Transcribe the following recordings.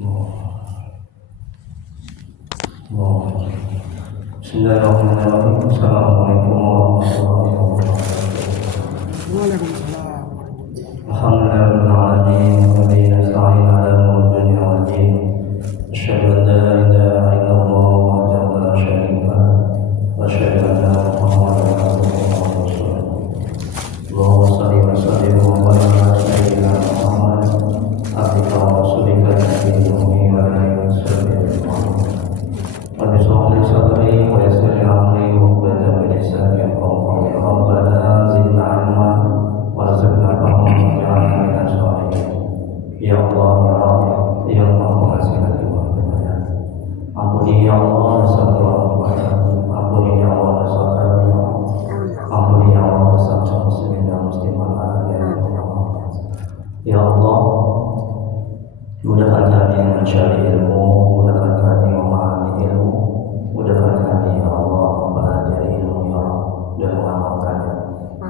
Bismillahirrahmanirrahim. Assalamualaikum warahmatullahi wabarakatuh. Waalaikumsalam. Alhamdulillahirrahmanirrahim. Wa bihi nasta'in 'ala umuri dunya wad din. Asyhadu an la ilaha illallah wahdahu la syarika lahu wa asyhadu anna Muhammadan abduhu wa rasuluh. Allahumma shalli wa sallim wa barik ala sayyidina Muhammad abdika wa rasulika nabiyyil ummi wa ala alihi wa sahbihi ajma'in. Rabbi shrah li sadri wa yassir li amri wahlul 'uqdatam min lisani yafqahu qawli. Rabbana zidna 'ilman warzuqna fahma waj'alna minal sholihin. Ya Allah ya Rabb, ya Maha Pengasih lagi Maha Penyayang. Ampuni ya Allah dosa orang tua kami, ampuni ya Allah dosa kami, ampuni ya Allah dosa kaum muslimin dan muslimat ya Allah. Ya Allah, mudahkan kami yang mencari ilmu, mudahkan kami memahami ilmu, mudahkan kami ya Allah mempelajari ilmu ya Allah dan mengamalkannya.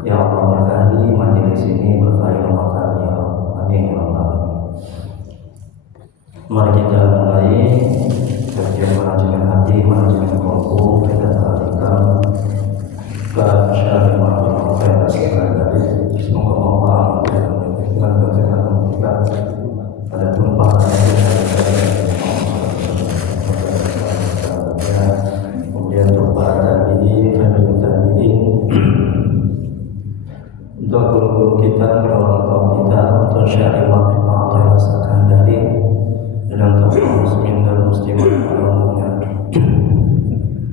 Ya Allah berkahi majelis ini, berkahi rumah kami ya Allah. Amin ya Allah. Mari kita mulai kajian manajemen hati, manajemen kolbu. Kita alihkan ke syarah Muhammad Al-Fatihah. Semoga Allah dengan bacaan kita ada tumpahan kemudian tumpahan tabi'in untuk guru-guru kita, orang tua kita, untuk syarih Muhammad Al-Sakandari dan untuk muslimin dan muslimat umumnya.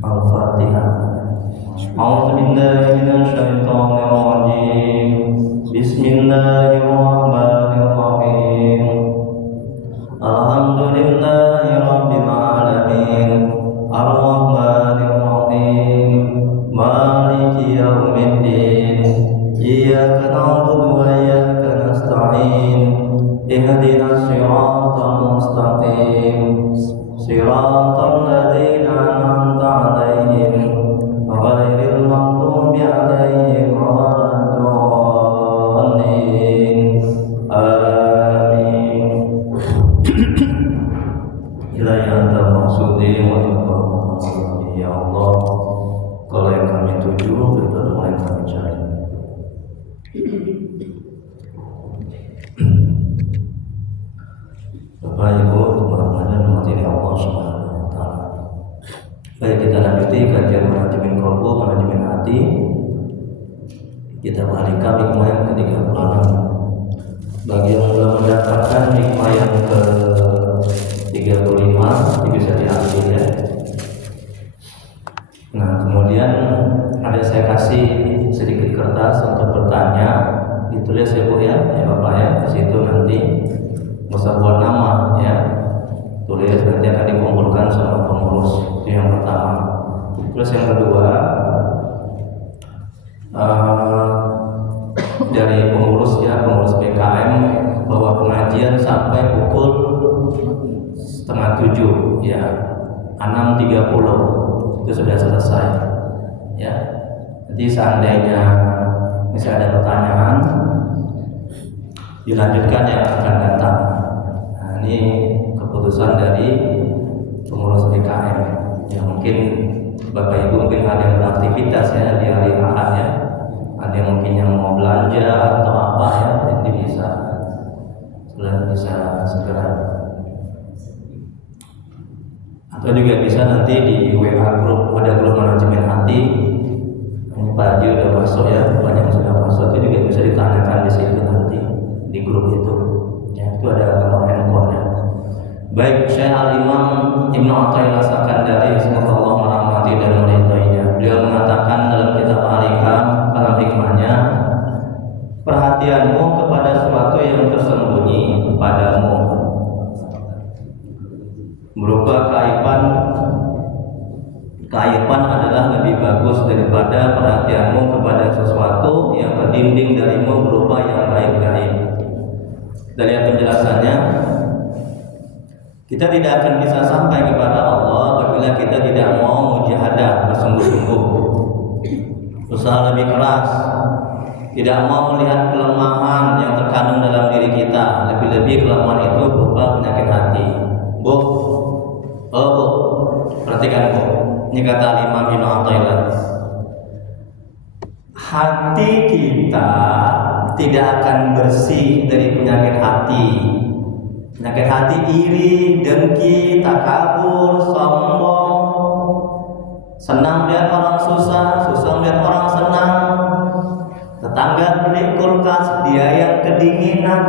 Al-Fatihah. A'udzu billahi minasy syaithanir rajim. Bismillahirrahmanirrahim. Alhamdulillahi rabbil alamin. Ar-Rahmanir Rahim. Maliki yaumiddin. Iyyaka na'budu wa iyyaka nasta'in. Ihdinas siratal mustaqim. Siratal ladzina an'amta 'alaihim ghairil maghdubi 'alaihim waladdallin. Amin. Ilahi anta maksudi wa ibadah ya Allah. Kalau yang kami tuju, itu adalah yang kami cari. Bapak Ibu, mudah-mudahan rahmati Allah Subhanahu wa taala. Baik, kita lanjuti kajian manajemen kolbu, manajemen hati. Kita alihkan hikmah yang ke-36. Bagi yang belum mendapatkan hikmah yang ke-35, ini bisa diambil ya. Nah, kemudian ada saya kasih sedikit kertas untuk bertanya, ditulis ya Bu ya, Bapak ya. Di situ nanti nggak usah buat nama ya, tulis nanti akan dikumpulkan sama pengurus. Itu yang pertama. Terus yang kedua, dari pengurus ya, pengurus BKM, bahwa pengajian sampai pukul 6:30 ya, 6.30 itu sudah selesai ya. Jadi seandainya masih ada pertanyaan, dilanjutkan yang akan datang. Nah, ini keputusan dari pengurus BKM. Ya mungkin Bapak Ibu mungkin ada yang beraktivitas ya di hari Ahad ya. Ada yang mungkin yang mau belanja atau apa ya, nanti bisa segera. Atau juga bisa nanti di WA grup, ada grup manajemen hati. Ini Pak Haji udah masuk ya, banyak yang sudah masuk, itu juga bisa ditanyakan di situ nanti di grup itu. Ya, itu ada nomor handphonenya. Baik, Syekh Al-Imam Ibnu Athaillah Sakandari, semoga Allah merahmati dan meridainya. Beliau mengatakan dalam kitab Al-Hikam, dalam hikmahnya, perhatianmu kepada sesuatu yang tersembunyi kepadamu berupa keaiban adalah lebih bagus daripada perhatianmu kepada sesuatu yang berdinding darimu berupa yang gaib-gaib. Dari penjelasannya, kita tidak akan bisa sampai kepada Allah apabila kita tidak mau mujahadah, bersungguh-sungguh, usaha lebih keras, tidak mau melihat kelemahan yang terkandung dalam diri kita, lebih-lebih kelemahan itu berupa penyakit hati. Ini kata Imam Ibnu Athaillah. Hati kita tidak akan bersih dari penyakit hati. Penyakit hati iri, dengki, takabur, sombong, senang lihat orang susah, susah lihat orang senang. Tetangga beli kulkas, dia yang kedinginan.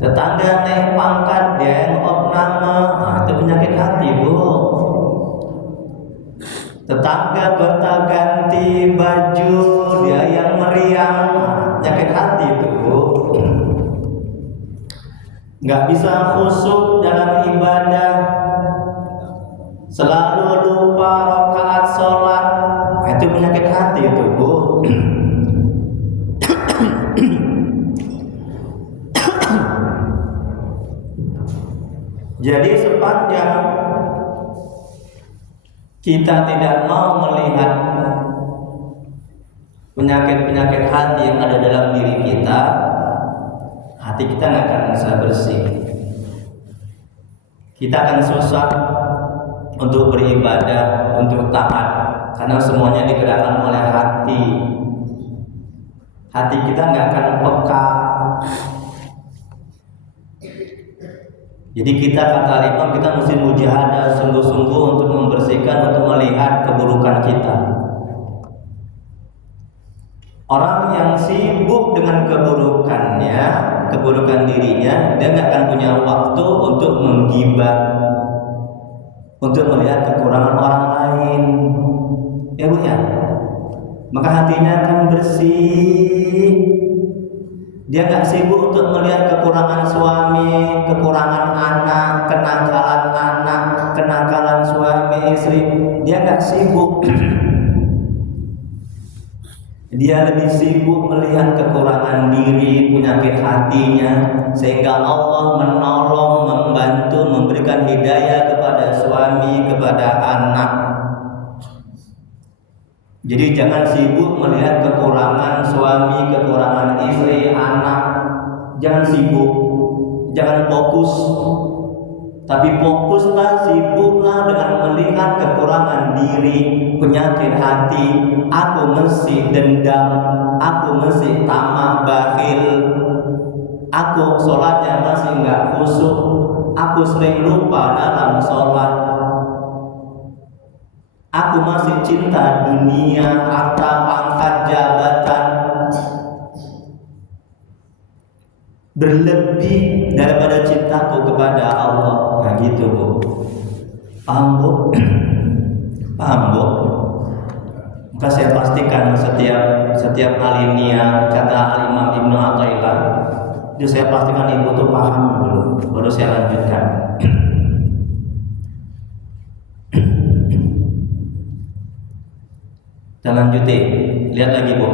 Tetangga naik pangkat, dia yang opname. Nah, itu penyakit hati, Bu. Tetangga gonta-ganti baju, dia yang meriang. Nah, penyakit hati itu, Bu. Nggak bisa khusyuk dalam ibadah, selalu lupa rakaat sholat. Nah, itu penyakit hati itu, Bu. Jadi sepanjang kita tidak mau melihat penyakit-penyakit hati yang ada dalam diri kita, hati kita nggak akan bisa bersih. Kita akan susah untuk beribadah, untuk taat, karena semuanya digerakkan oleh hati. Hati kita nggak akan peka. Jadi kita, kata Imam, kita mesti mujahadah sungguh-sungguh untuk membersihkan, untuk melihat keburukan kita. Orang yang sibuk dengan keburukannya, keburukan dirinya, dia nggak akan punya waktu untuk menggibah, untuk melihat kekurangan orang lain. Ya, Bu, ya. Maka hatinya akan bersih. Dia nggak sibuk untuk melihat kekurangan suami, kekurangan anak, kenakalan suami istri. Dia nggak sibuk. Dia lebih sibuk melihat kekurangan diri, penyakit hatinya, sehingga Allah menolong, membantu, memberikan hidayah kepada suami, kepada anak. Jadi jangan sibuk melihat kekurangan suami, kekurangan istri, anak. Jangan sibuk, jangan fokus. Tapi fokuslah, sibuklah dengan melihat kekurangan diri, penyakit hati. Aku mesti dendam, aku mesti tamak, bakhil. Aku sholatnya masih nggak khusyuk. Aku sering lupa dalam sholat. Aku masih cinta dunia, harta, pangkat, jabatan, berlebih daripada cintaku kepada Allah. Nah gitu, Bu. Paham, Bu? Paham, Bu? Maka saya pastikan setiap alinea kata Imam Ibnu Athaillah, itu saya pastikan Ibu tuh paham dulu, baru saya lanjutkan. Dan lanjutin, lihat lagi, Bu.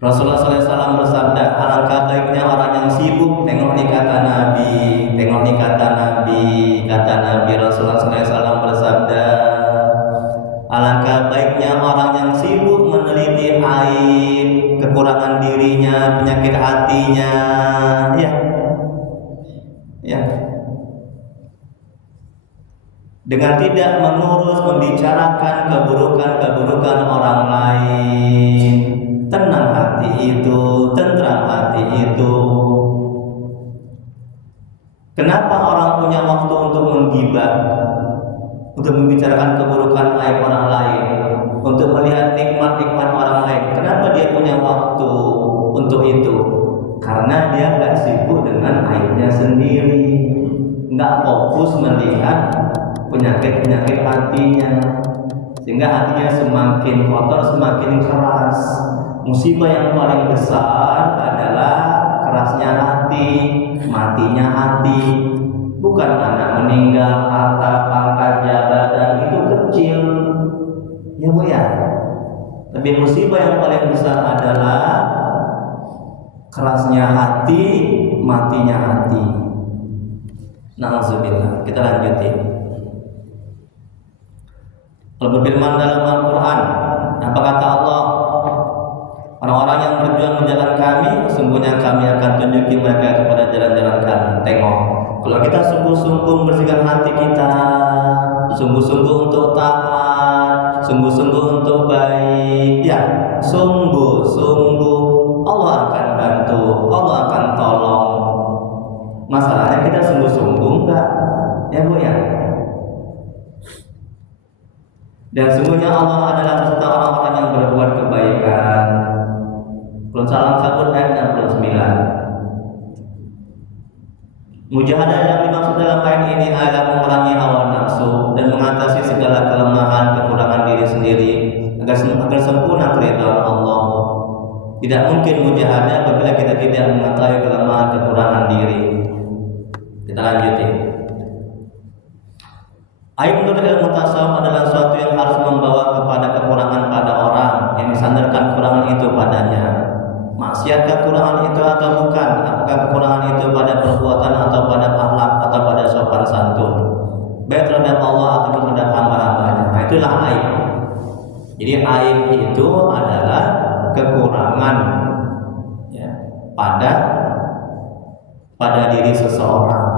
Rasulullah SAW bersabda, alangkah baiknya orang yang sibuk. Tengok nih kata Nabi, tengok nih kata Nabi. Kata Nabi Rasulullah SAW bersabda, alangkah baiknya orang yang sibuk meneliti aib, kekurangan dirinya, penyakit hatinya. Ya. Dengan tidak mengurus, membicarakan keburukan-keburukan orang lain. Tenang hati itu, tentram hati itu. Kenapa orang punya waktu untuk menggibah, untuk membicarakan keburukan aib orang lain, untuk melihat nikmat-nikmat orang lain? Kenapa dia punya waktu untuk itu? Karena dia gak sibuk dengan aibnya sendiri, gak fokus melihat penyakit-penyakit hatinya, sehingga hatinya semakin kotor, semakin keras. Musibah yang paling besar adalah kerasnya hati, matinya hati. Bukan anak meninggal, harta, pangkat, jabatan, itu kecil, ya, Bu, ya. Tapi musibah yang paling besar adalah kerasnya hati, matinya hati. Na'udzubillah. Kita lanjutin. Allah berfirman dalam Al-Quran, apa kata Allah? Orang-orang yang berjuang di jalan kami, sesungguhnya kami akan tunjuki mereka kepada jalan-jalan kami. Tengok, Kalau kita sungguh-sungguh membersihkan hati kita, sungguh-sungguh untuk taat, sungguh-sungguh untuk baik, ya, sungguh-sungguh Allah akan bantu, Allah akan tolong. Masalahnya kita sungguh-sungguh enggak, ya Bu ya. Dan sungguhnya Allah adalah beserta orang-orang yang berbuat kebaikan. Quran Al-Ankabut ayat 69. Mujahadah yang dimaksud dalam ayat ini adalah memerangi hawa nafsu dan mengatasi segala kelemahan, kekurangan diri sendiri agar sempurna keridhaan Allah. Tidak mungkin mujahadah apabila kita tidak mengetahui kelemahan, kekurangan diri. Kita lanjutin. Aib menurut ilmu tasawuf adalah sesuatu yang harus membawa kepada kekurangan pada orang yang disandarkan kekurangan itu padanya. Maksiat kekurangan itu atau bukan? Apakah kekurangan itu pada perbuatan atau pada akhlak atau pada sopan santun, baik terhadap Allah atau terhadap hamba-hambanya? Nah, itulah aib. Jadi aib itu adalah kekurangan, ya, pada diri seseorang,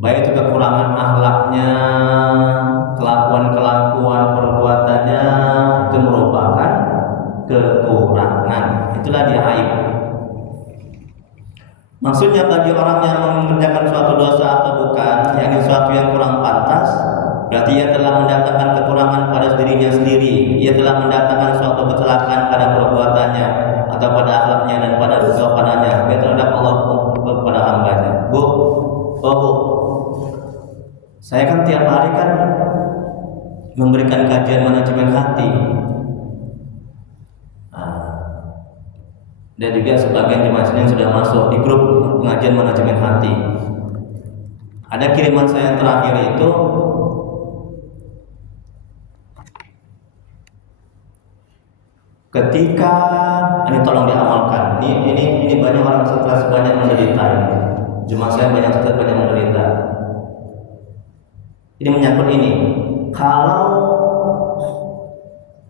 baik itu kekurangan akhlaknya, kelakuan perbuatannya, itu merupakan kekurangan. Itulah dia aib. Maksudnya bagi orang yang mengerjakan suatu dosa atau bukan, yakni sesuatu yang kurang pantas, berarti ia telah mendatangkan kekurangan pada dirinya sendiri. Ia telah mendatangkan suatu kecelakaan pada perbuatannya atau pada akhlaknya dan pada kesopanannya, baik terhadap Allah maupun kepada hambanya. Bu, saya kan tiap hari kan memberikan kajian manajemen hati. Dan juga sebagian jemaah yang sudah masuk di grup pengajian manajemen hati. Ada kiriman saya yang terakhir itu ketika ini tolong diamalkan. Ini banyak orang stres, banyak menderita ini. Jemaah saya banyak stres, banyak menderita. Ini menyangkut ini. Kalau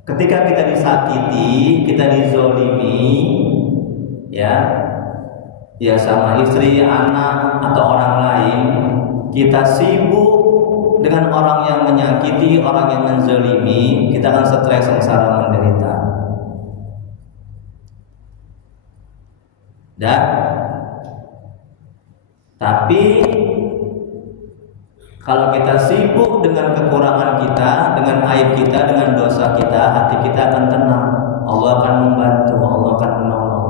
ketika kita disakiti, kita dizolimi, ya sama istri, anak atau orang lain, kita sibuk dengan orang yang menyakiti, orang yang menzalimi, kita akan stres, sengsara, menderita. Tapi kalau kita sibuk dengan kekurangan kita, dengan aib kita, dengan dosa kita, hati kita akan tenang. Allah akan membantu, Allah akan menolong.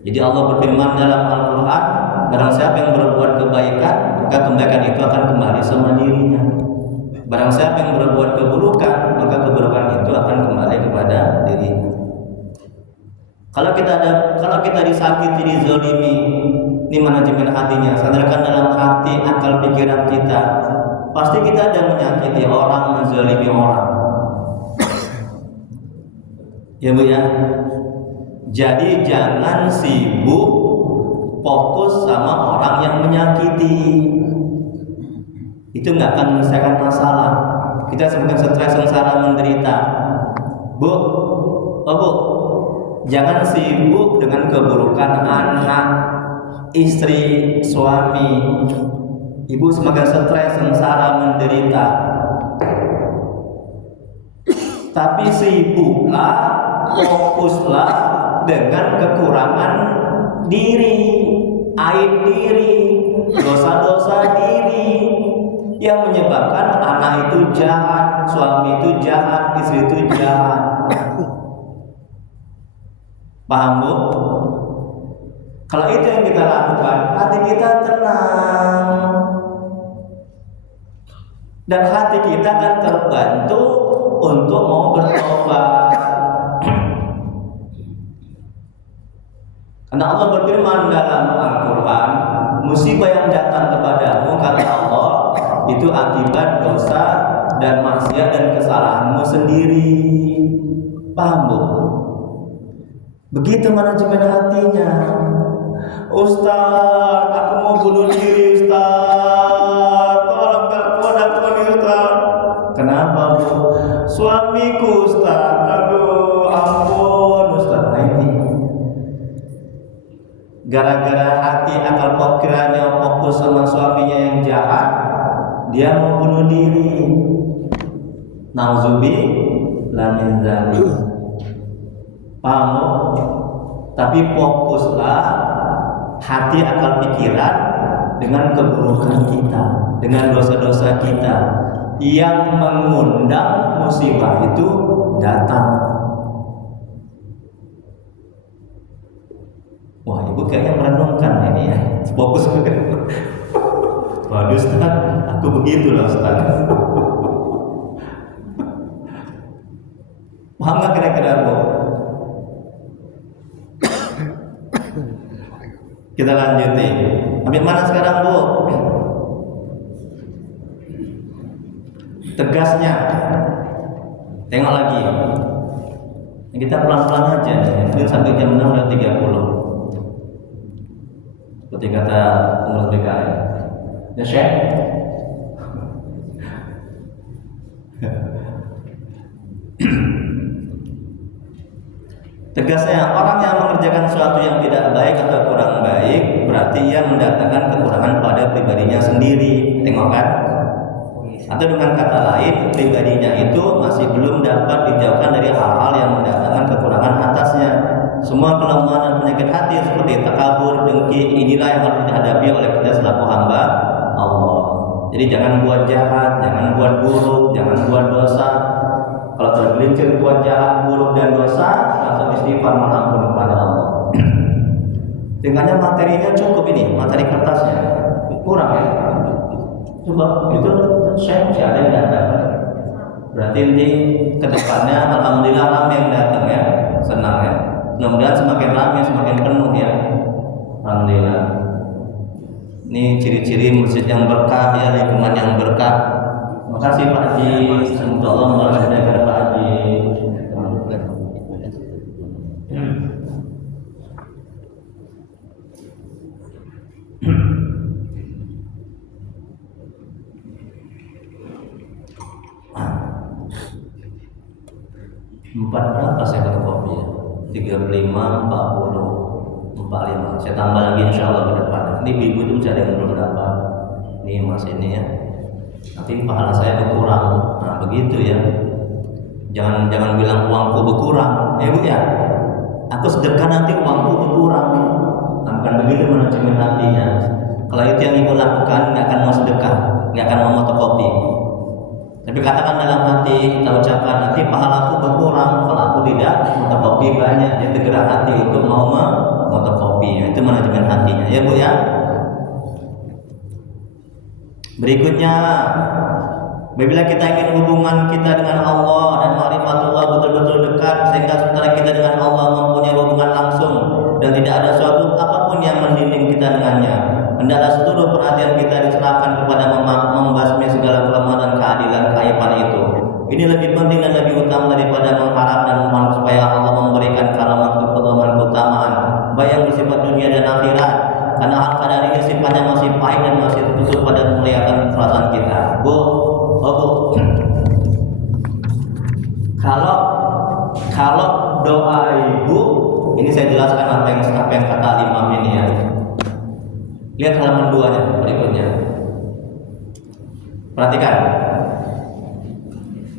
Jadi Allah berfirman dalam Al-Quran, barang siapa yang berbuat kebaikan, maka kebaikan itu akan kembali sama dirinya. Barang siapa yang berbuat keburukan, maka keburukan itu akan kembali kepada dirinya. Kalau kita disakiti, dizolimi, ini manajemen hatinya, sadarkan dalam hati, akal pikiran kita, pasti kita ada menyakiti orang, menzolimi orang. Ya Bu ya. Jadi jangan sibuk fokus sama orang yang menyakiti. Itu nggak akan menyelesaikan masalah. Kita semakin stres, sengsara, menderita. Bu, jangan sibuk dengan keburukan anak, istri, suami. Ibu semakin stres, sengsara, menderita. Tapi sibuklah, fokuslah dengan kekurangan diri, aib diri, dosa-dosa diri yang menyebabkan anak itu jahat, suami itu jahat, istri itu jahat. Paham Bu? Kalau itu yang kita lakukan, hati kita tenang dan hati kita akan terbantu untuk mau bertobat. Karena Allah berfirman dalam Al-Quran, musibah yang datang kepadamu, kata Allah, itu akibat dosa dan maksiat dan kesalahanmu sendiri. Paham Bu? Begitu manajemen hatinya. Ustaz, aku mau bunuh diri Ustaz, tolong bantuan aku nih Ustaz. Kenapa Bu? Suamiku Ustaz, aduh ampun Ustaz. Nah ini gara-gara hati akal pikirannya fokus sama suaminya yang jahat, dia mau bunuh diri. Nauzubillah min dzalik. Paham? Tapi fokuslah hati akal pikiran dengan keburukan kita, dengan dosa-dosa kita yang mengundang musibah itu datang. Wah, ibu kayaknya merenungkan ini ya. Fokus ke. Waduh Ustaz, aku begitu loh Ustaz. Paham nggak kira-kira Bu? Kita lanjutin. Sampai mana sekarang Bu? Tegasnya. Tengok lagi. Kita pelan-pelan aja nih. Mungkin sampai jam 6:30. Seperti kata pengurus BKI. Ya Syekh. Tegasnya, orang yang mengerjakan sesuatu yang tidak baik atau kurang baik berarti ia mendatangkan kekurangan pada pribadinya sendiri. Tengok kan? Atau dengan kata lain, pribadinya itu masih belum dapat dijauhkan dari hal-hal yang mendatangkan kekurangan atasnya. Semua kelemahan dan penyakit hati seperti takabur, dengki, inilah yang harus dihadapi oleh kita selaku hamba Allah. Jadi jangan buat jahat, jangan buat buruk, jangan buat dosa. Kalau tergelincir buat jahat, buruk dan dosa, langsung istighfar mohon ampun kepada Allah. Dengannya materinya cukup ini, materi kertasnya kurang ya. Coba itu saya masih ada yang datang. Berarti nanti kedepannya alhamdulillah ramai yang datang ya, senang ya. Mudah-mudahan semakin ramai semakin penuh ya. Alhamdulillah. Ini ciri-ciri masjid yang berkah ya, lingkungan yang berkah. Makasih Pak Haji, semoga Allah memberkahi Pak Haji. Empat berapa saya kata kopi ya? 35, 40, 45. Saya tambah lagi insya Allah ke depan. Ini ibu itu mencari yang belum dapat. Ini mas ini ya. Nanti pahala saya berkurang. Nah begitu ya. Jangan bilang uangku berkurang, ya Bu ya. Aku sedekah nanti uangku berkurang. Nah, bukan begitu manajemen hatinya. Kalau itu yang ibu lakukan, nggak akan mau sedekah, nggak akan mau fotokopi. Tapi katakan dalam hati, kita ucapkan nanti pahalaku berkurang kalau aku tidak fotokopi banyak. Dia tergerak hati untuk mau fotokopi. Itu manajemen hatinya, ya Bu ya. Berikutnya, apabila kita ingin hubungan kita dengan Allah dan ma'rifatullah betul-betul dekat sehingga sementara kita dengan Allah mempunyai hubungan langsung dan tidak ada suatu apapun yang mendinding kita dengannya, hendaklah seluruh perhatian kita diserahkan kepada membasmi segala kelemahan dan keadilan keaiban itu. Ini lebih penting dan lebih utama daripada mengharap dan memohon supaya Allah memberikan karamat keutamaan baik yang bersifat dunia dan akhirat. Karena hal keadaan ini sifatnya masih pahit dan masih tertutup pada penglihatan perasaan kita. Bu, kalau doa ibu, ini saya jelaskan apa yang kata Imam ini ya. Lihat halaman 2-nya berikutnya. Perhatikan.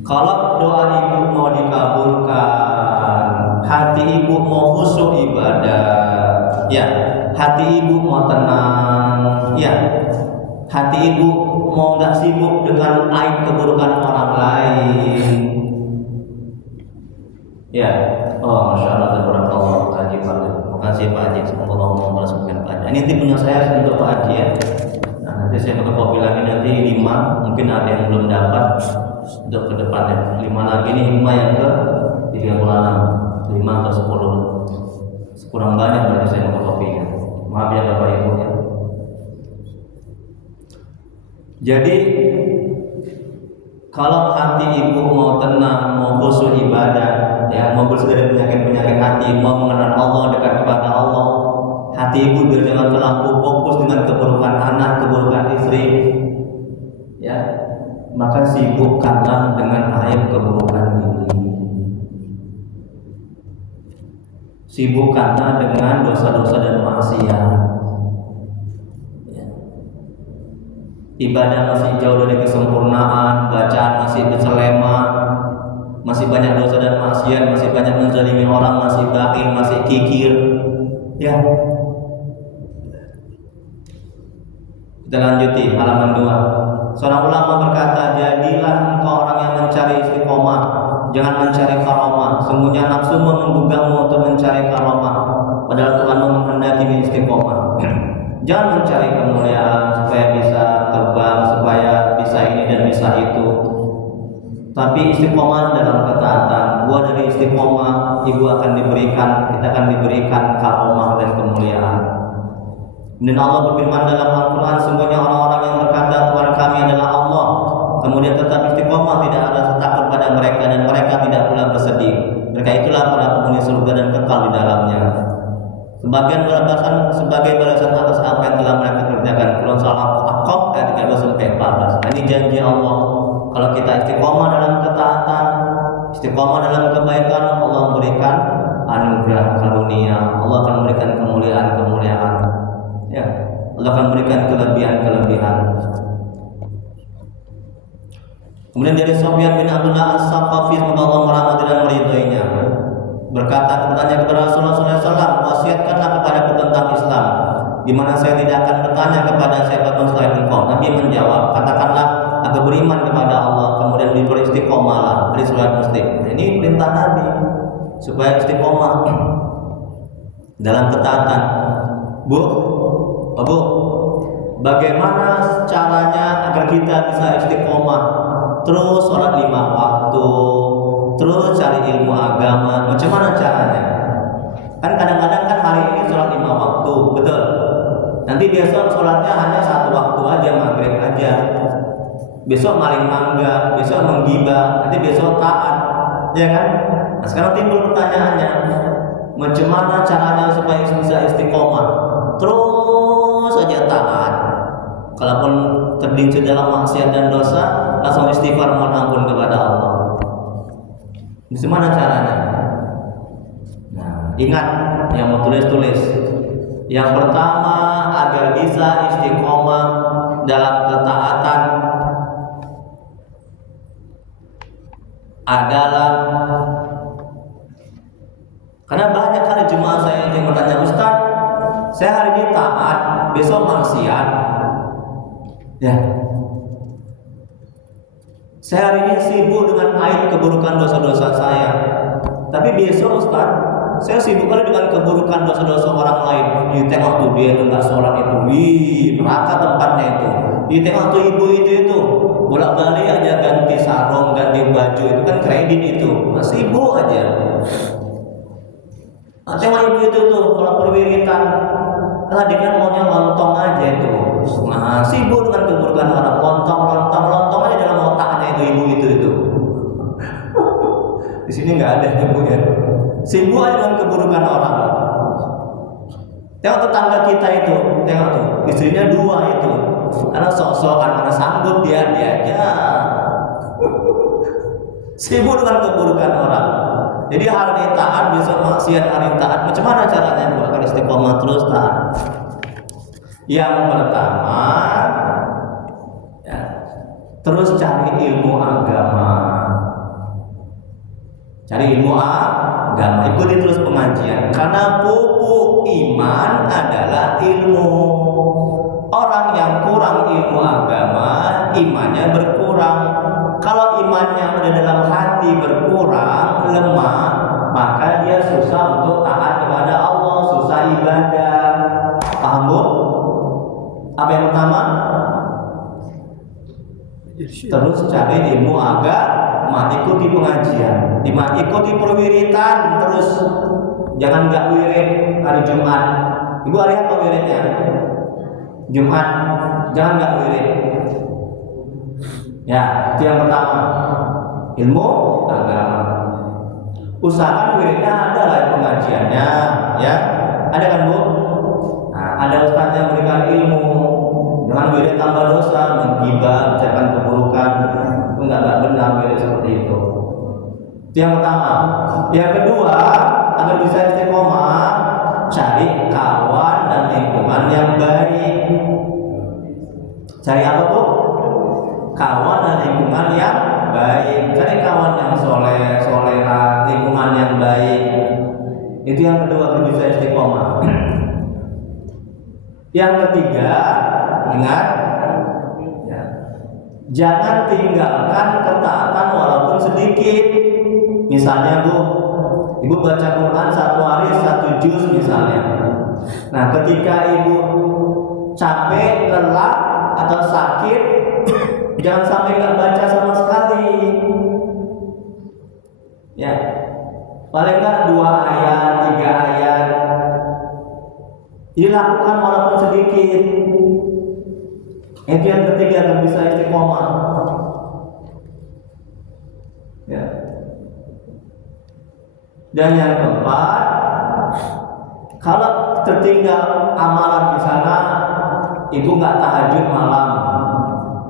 Kalau doa ibu mau dikabulkan, hati ibu mau khusyuk ibadah, ya, hati ibu mau tenang, ya, hati ibu mau nggak sibuk dengan aib keburukan orang lain, ya. Oh, masya Allah, tabarakallah Pak Haji Fadil. Makasih Pak Haji, semoga Allah membalaskan Pak Haji. Ini nanti punya saya untuk Pak Haji ya. Nah, nanti saya fotokopi lagi nanti 5, mungkin ada yang belum dapat untuk ke depannya. 5 lagi nih, 5 yang ke 36, 5 atau 10. Kurang banyak berarti saya fotokopinya. Maaf ya Bapak Ibu ya. Jadi kalau hati ibu mau tenang, mau khusyuk ibadah, ya, mau bersih dari penyakit hati, mau mengenal Allah, dekat kepada Allah, hati ibu biar jangan terlalu fokus dengan keburukan anak, keburukan istri, ya, maka sibukkanlah dengan aib keburukan diri. Sibukkanlah dengan dosa-dosa dan maksiat. Ya. Ibadah masih jauh dari kesempurnaan, bacaan masih berselema, masih banyak dosa dan maksiat, masih banyak menzalimi orang, masih bakhil, masih kikir. Ya. Kita lanjuti halaman 2. Seorang ulama berkata, jadilah engkau orang yang mencari istiqomah, jangan mencari karomah. Sungguhnya nafsu menggugahmu untuk mencari karomah, padahal Tuhan menghendaki istiqomah. Jangan mencari kemuliaan supaya bisa terbang, supaya bisa ini dan bisa itu. Tapi istiqomah dalam ketaatan. Buah dari istiqomah, ibu akan diberikan, kita akan diberikan karomah dan kemuliaan. Dan Allah berfirman dalam Al-Quran, sungguhnya orang-orang yang berkata Tuhan kami adalah Allah, kemudian tetap istiqomah, tidak ada rasa takut pada mereka, dan mereka tidak pula bersedih. Mereka itulah para penghuni surga dan kekal di dalamnya. Sebagai balasan atas apa yang telah mereka kerjakan. Quran Surah Al-Ahqaf ayat 13-14. Ini janji Allah. Kalau kita istiqomah dalam ketaatan, istiqomah dalam kebaikan, Allah memberikan anugerah karunia. Allah akan memberikan kemuliaan-kemuliaan. Ya, Allah akan memberikan kelebihan-kelebihan. Kemudian dari Sufyan bin Abdullah As-Saqafi, semoga Allah merahmati dan meridhoinya, berkata kepada Rasulullah SAW, wasiatkanlah kepadaku tentang Islam, di mana saya tidak akan bertanya kepada siapapun selain engkau. Nabi menjawab, katakanlah aku beriman kepada Allah, kemudian beristiqomahlah. Dari surat Muslim. Ini perintah Nabi supaya istiqomah dalam ketaatan. Bu, bagaimana caranya agar kita bisa istiqomah? Terus sholat 5 waktu, terus cari ilmu agama. Macam mana caranya? Kan kadang-kadang kan hari ini sholat 5 waktu, betul? Nanti besok sholatnya hanya 1 waktu aja, maghrib aja. Besok maling mangga, besok menggibah, nanti besok taat, ya kan? Nah sekarang timbul pertanyaannya, macam mana caranya supaya bisa istiqomah? Terus saja taat. Kalaupun tergelincir dalam maksiat dan dosa, langsung istighfar mohon ampun kepada Allah. Bagaimana caranya? Nah, ingat yang mau tulis-tulis. Yang pertama, agar bisa istiqomah dalam ketaatan adalah, karena banyak kali jemaah saya yang bertanya, Ustaz, saya hari ini taat, besok maksiat. Ya. Saya hari ini sibuk dengan aib keburukan dosa-dosa saya. Tapi besok Ustaz, saya sibuk kali dengan keburukan dosa-dosa orang lain. Tengok tuh dia itu nggak sholat itu, neraka tempatnya itu. Tengok tuh ibu itu bolak-balik aja ganti sarung, ganti baju, itu kan kredit itu, sibuk aja. Nah, tengok ibu itu tuh kalau perwiritan, dia kan maunya lontong aja itu. Nah, sibuk dengan keburukan orang, lontong aja dalam otaknya itu ibu itu. Di sini nggak ada ibu ya. Sibuk aja dengan keburukan orang. Tengok tetangga kita itu, tengok tuh, istrinya 2 itu. Karena sok-sokan, mana sanggup dia aja. Sibuk dengan keburukan orang. Jadi hari taat, besok maksiat, hari taat. Macam mana caranya agar istiqomah terus taat? Yang pertama, ya, terus cari ilmu agama. Cari ilmu agama, ikuti terus pengajian. Karena pupuk iman adalah ilmu. Orang yang kurang ilmu agama, imannya berkurang. Kalau imannya ada dalam hati berkurang, lemah, maka dia susah untuk taat kepada Allah, susah ibadah. Paham Bu? Apa yang pertama? Terus cari ilmu agama, ikuti pengajian, ikuti perwiritan terus. Jangan nggak wirid hari Jumat. Ibu hari apa wiridnya? Jumat. Jangan nggak wirid. Ya, itu yang pertama. Ilmu agama. Usahakan wiridnya ada lah pengajiannya, ya. Ada kan Bu? Nah, ada ustaz yang memberikan ilmu. Jangan wirid tambah dosa, menggibah, mengucapkan keburukan. Itu nggak benar wirid seperti itu. Itu yang pertama. Yang kedua, agar bisa istiqomah, Cari apa Bu? Kawan dan lingkungan yang baik. Cari kawan yang soleh, soleha, lingkungan yang baik. Itu yang kedua agar bisa istiqomah. Yang ketiga, ingat, ya, jangan tinggalkan ketaatan walaupun sedikit. Misalnya Bu, Ibu baca Quran satu hari 1 juz misalnya. Nah, ketika Ibu capek, lelah atau sakit, jangan sampai nggak baca sama sekali. Ya, paling nggak 2 ayat, 3 ayat. Dilakukan walaupun sedikit. Itu yang ketiga agar bisa istiqomah. Ya. Dan yang keempat, kalau tertinggal amalan misalnya Ibu nggak tahajud malam,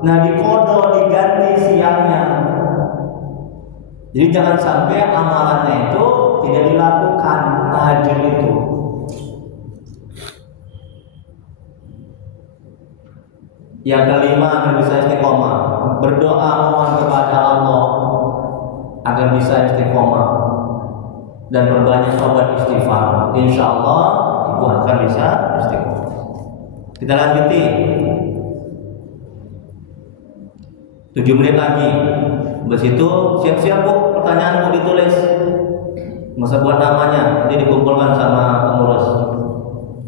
nah dikodok diganti siangnya. Jadi jangan sampai amalannya itu tidak dilakukan tahajud itu. Yang kelima agar bisa istiqomah, berdoa mohon kepada Allah agar bisa istiqomah dan berbanyak taubat istighfar. Insya Allah Ibu akan bisa istiqomah. Kita lanjuti 7 menit lagi. Habis itu siap-siap Bu, pertanyaan Bu ditulis. Masa buat namanya, nanti dikumpulkan sama pengurus.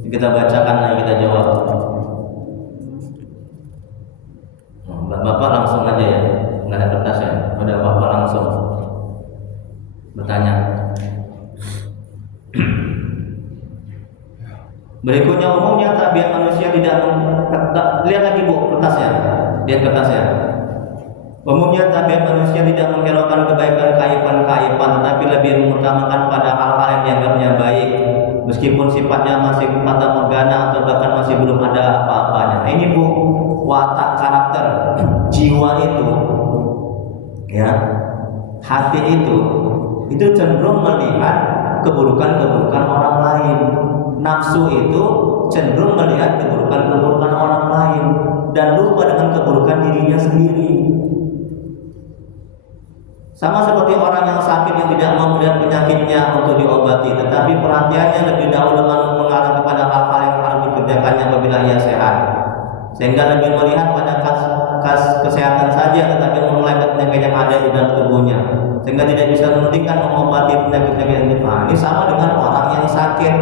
Kita bacakan dan kita jawab. Bapak langsung aja ya, nggak ada kertas ya. Ada Bapak langsung bertanya. Berikutnya umumnya tabiat manusia tidak lihat lagi Bu kertasnya, lihat kertasnya. Umumnya tabiat manusia tidak menghiraukan kebaikan keaiban-keaiban, tetapi lebih mengutamakan pada hal-hal yang dianggapnya baik, meskipun sifatnya masih fata morgana atau bahkan masih belum ada apa-apanya. Nah, ini Bu, watak karakter jiwa itu, ya, hati itu cenderung melihat keburukan-keburukan orang lain. Nafsu itu cenderung melihat keburukan-keburukan orang lain dan lupa dengan keburukan dirinya sendiri. Sama seperti orang yang sakit yang tidak mau melihat penyakitnya untuk diobati, tetapi perhatiannya lebih dahulu mengarah kepada hal-hal yang harus dikerjakannya apabila ia sehat, sehingga lebih melihat pada kas kesehatan saja, tetapi mulai penyakit yang ada di dalam tubuhnya, sehingga tidak bisa menghentikan mengobati penyakit-penyakit yang itu. Ini sama dengan orang yang sakit.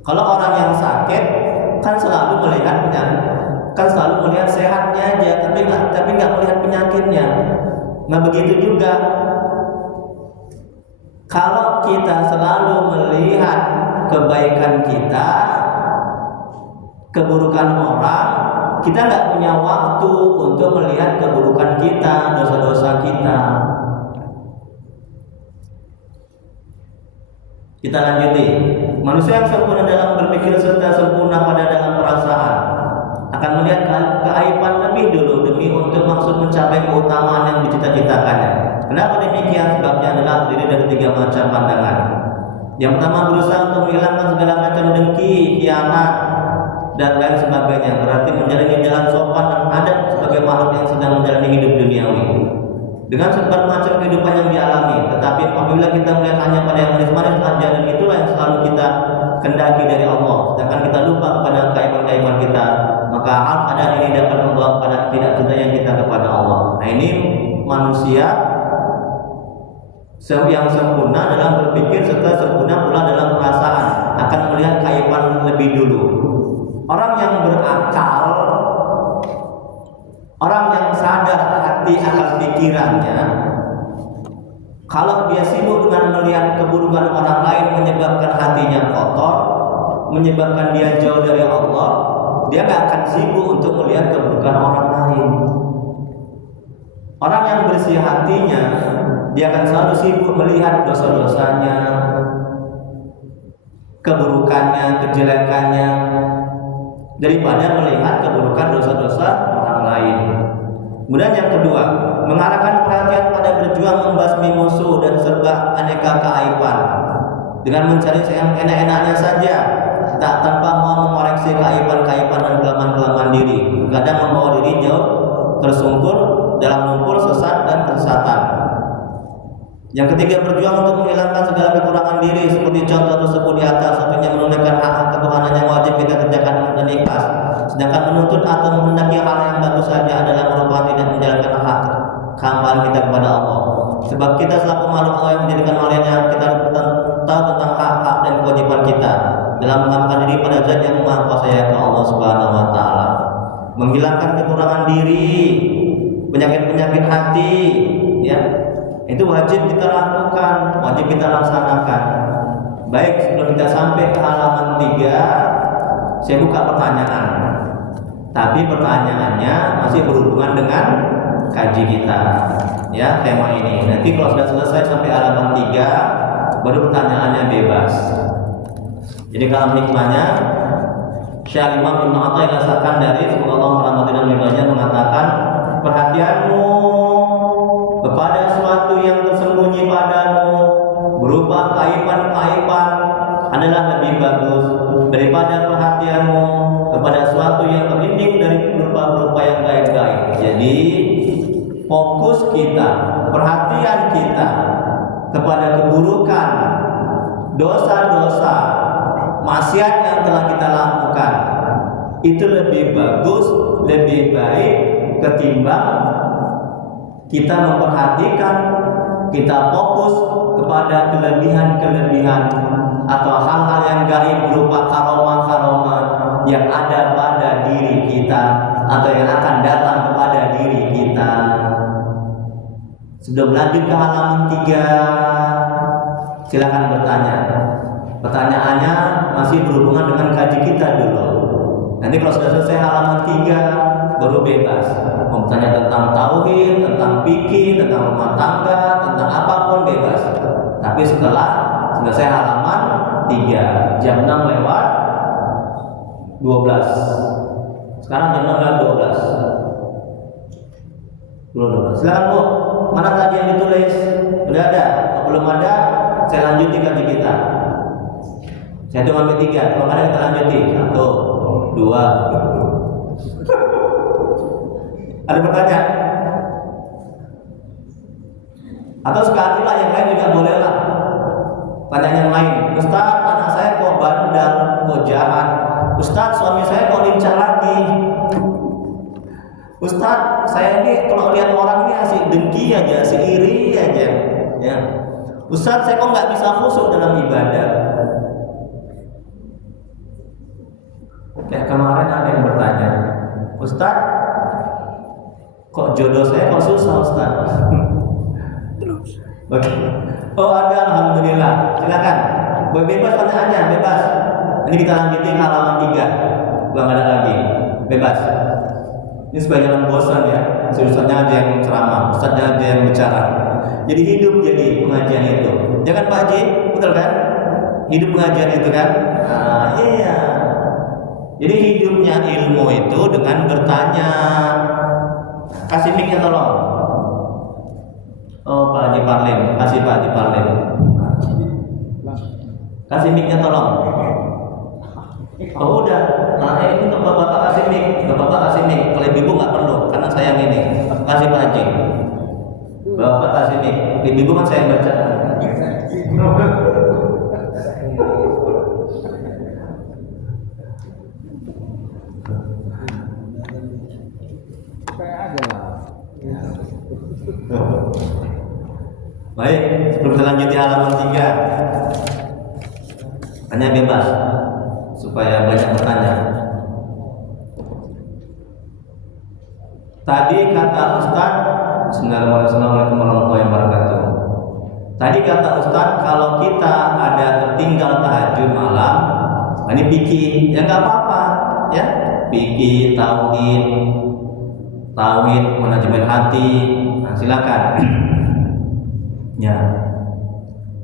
Kalau orang yang sakit kan selalu melihat penyakit, kan selalu melihat sehatnya aja, tapi nggak melihat penyakitnya. Nah begitu juga kalau kita selalu melihat kebaikan kita, keburukan orang, kita nggak punya waktu untuk melihat keburukan kita, dosa-dosa kita. Kita lanjuti. Manusia yang sempurna dalam berpikir serta sempurna pada dalam perasaan akan melihat keaiban lebih dulu demi untuk maksud mencapai keutamaan yang dicita-citakannya. Kenapa demikian? Sebabnya adalah terdiri dari 3 macam pandangan. Yang pertama, berusaha untuk menghilangkan segala macam dengki, khianat, dan lain sebagainya. Berarti menjalani jalan sopan dan adat sebagai makhluk yang sedang menjalani hidup duniawi dengan segala macam kehidupan yang dialami. Tetapi apabila kita melihat hanya pada yang manis-manis saja, dan itulah yang selalu kita kendaki dari Allah, sedangkan kita lupa kepada keaiban-keaiban kita, maka hal keadaan ini dapat membawa pada tidak cintanya kita kepada Allah. Nah ini manusia yang sempurna dalam berpikir serta sempurna pula dalam perasaan, akan melihat keaiban lebih dulu. Orang yang berakal, orang yang sadar hati akan pikirannya, kalau dia sibuk dengan melihat keburukan orang lain menyebabkan hatinya kotor, menyebabkan dia jauh dari Allah, dia gak akan sibuk untuk melihat keburukan orang lain. Orang yang bersih hatinya, dia akan selalu sibuk melihat dosa-dosanya, keburukannya, kejelekannya, daripada melihat keburukan dosa-dosa orang lain. Kemudian yang kedua, mengarahkan perhatian pada berjuang membasmi musuh dan serba aneka keaiban dengan mencari yang enak-enaknya saja, tak tanpa mau mengoreksi keaiban-keaiban dan kelemahan-kelemahan diri. Kadang Yang ketiga, berjuang untuk menghilangkan segala kekurangan diri seperti contoh tersebut di atas. Satunya menunaikan hak ketuhanan yang wajib kita kerjakan dan ikhlas. Sedangkan menuntut atau menghendaki hal yang bagus saja adalah merupakan tidak menjalankan hak kehambaan kita kepada Allah. Sebab kita selaku makhluk Allah yang menjadikan olehnya, kita tahu tentang hak-hak dan kewajiban kita dalam mengamalkan diri pada zat yang maha kuasa yaitu Allah Subhanahu wa taala. Menghilangkan kekurangan diri, penyakit-penyakit hati, ya. Itu wajib kita lakukan, wajib kita laksanakan. Baik, sebelum kita sampai ke halaman 3, saya buka pertanyaan. Tapi pertanyaannya masih berhubungan dengan kaji kita, ya, tema ini. Nanti kalau sudah selesai sampai halaman 3, baru pertanyaannya bebas. Jadi kalau hikmahnya, Syekh Imam Ibnu Athaillah Sakandari, semoga Allah merahmati dan meridhoinya, mengatakan, perhatianmu kepada sesuatu yang tersembunyi padamu berupa keaiban-keaiban adalah lebih bagus daripada perhatianmu kepada sesuatu yang terlindung dari berupa-berupa yang gaib-gaib. Jadi fokus kita, perhatian kita kepada keburukan, dosa-dosa, maksiat yang telah kita lakukan itu lebih bagus, lebih baik ketimbang kita memperhatikan, kita fokus kepada kelebihan-kelebihan atau hal-hal yang gaib berupa karomah-karomah yang ada pada diri kita atau yang akan datang kepada diri kita. Sebelum lanjut ke halaman 3, silakan bertanya. Pertanyaannya masih berhubungan dengan kaji kita dulu. Nanti kalau sudah selesai halaman 3, baru bebas. Mau bertanya tentang tauhid, tentang fikih, tentang rumah tangga, tentang apapun bebas. Tapi setelah selesai halaman 3, jam 6 lewat 12. Sekarang jam 6 lewat 12. Silakan Bu, mana tadi yang ditulis? Sudah ada? Kalau belum ada, saya lanjuti kaji kita. Saya hitung sampai 3. Kalau ada kita lanjuti. 1, 2. Ada pertanyaan? Atau sekali lah yang lain juga boleh lah. Pertanyaan yang lain. Ustaz, anak saya kok bandel, kok jahat. Ustaz, suami saya kok lincah lagi. Ustaz, saya ini kalau lihat orang ini asik dengki aja, asik iri aja. Ya. Ustaz, saya kok nggak bisa khusyuk dalam ibadah. Kayak kemarin ada yang bertanya, Ustaz, kok jodoh saya kok susah Ustaz? Oh ada, alhamdulillah. Silakan, bebas pertanyaannya, bebas. Ini kita lanjutin halaman 3. Belum ada lagi, bebas. Ini supaya jangan bosan ya. Ustaznya aja yang ceramah, Ustaznya aja yang bicara. Jadi hidup jadi pengajian itu. Jangan Pak Haji, betul kan? Hidup pengajian itu kan? Nah, iya. Jadi hidupnya ilmu itu dengan bertanya. Kasih mic-nya tolong. Oh Pak Haji Parlim, kasih Pak Haji Parlim. Kasih mic-nya tolong. Oh udah, nah ini untuk bapak kasih mic, bapak kasih mic. Kalau ibu nggak perlu, karena saya yang ini. Kasih Pak Haji. Bapak kasih mic. Ibu kan saya yang baca. Baik, sebelum kita lanjut di halaman 3, tanya bebas supaya banyak bertanya. Tadi kata Ustaz, Assalamualaikum warahmatullahi wabarakatuh. Tadi kata Ustaz, kalau kita ada tertinggal tahajud malam, ini fikih, ya nggak apa-apa, ya fikih, tauhid, manajemen hati, nah, silakan. Ya,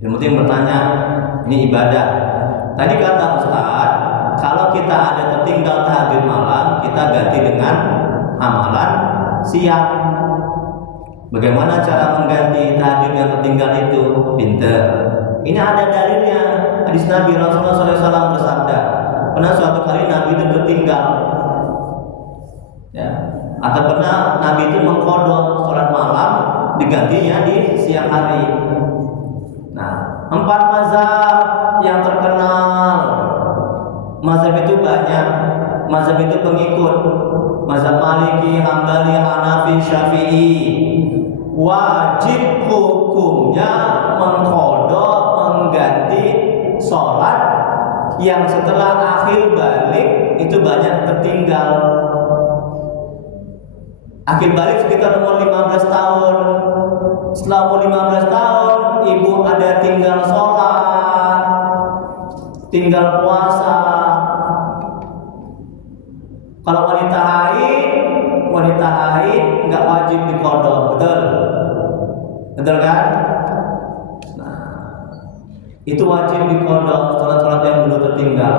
yang penting bertanya, ini ibadah. Tadi kata Ustaz, kalau kita ada tertinggal tahajud malam, kita ganti dengan amalan siang. Bagaimana cara mengganti tahajud yang tertinggal itu? Pinter. Ini ada dalilnya. Hadis Nabi Rasulullah SAW bersabda, pernah suatu kali Nabi itu tertinggal, ya, atau pernah Nabi itu mengqadha sholat malam digantinya di siang hari. terkenal. Mazhab itu banyak, mazhab itu pengikut. Mazhab Maliki, Hambali, Hanafi, Syafi'i. Wajib hukumnya mengqadha, mengganti sholat yang setelah akhir balik itu banyak tertinggal. Akhir balik sekitar umur 15 tahun. Setelah umur 15 tahun, ibu ada tinggal sholat, tinggal puasa. Kalau wanita haid nggak wajib diqadha, betul? Betul kan? Nah, itu wajib diqadha sholat-sholat yang dulu tertinggal.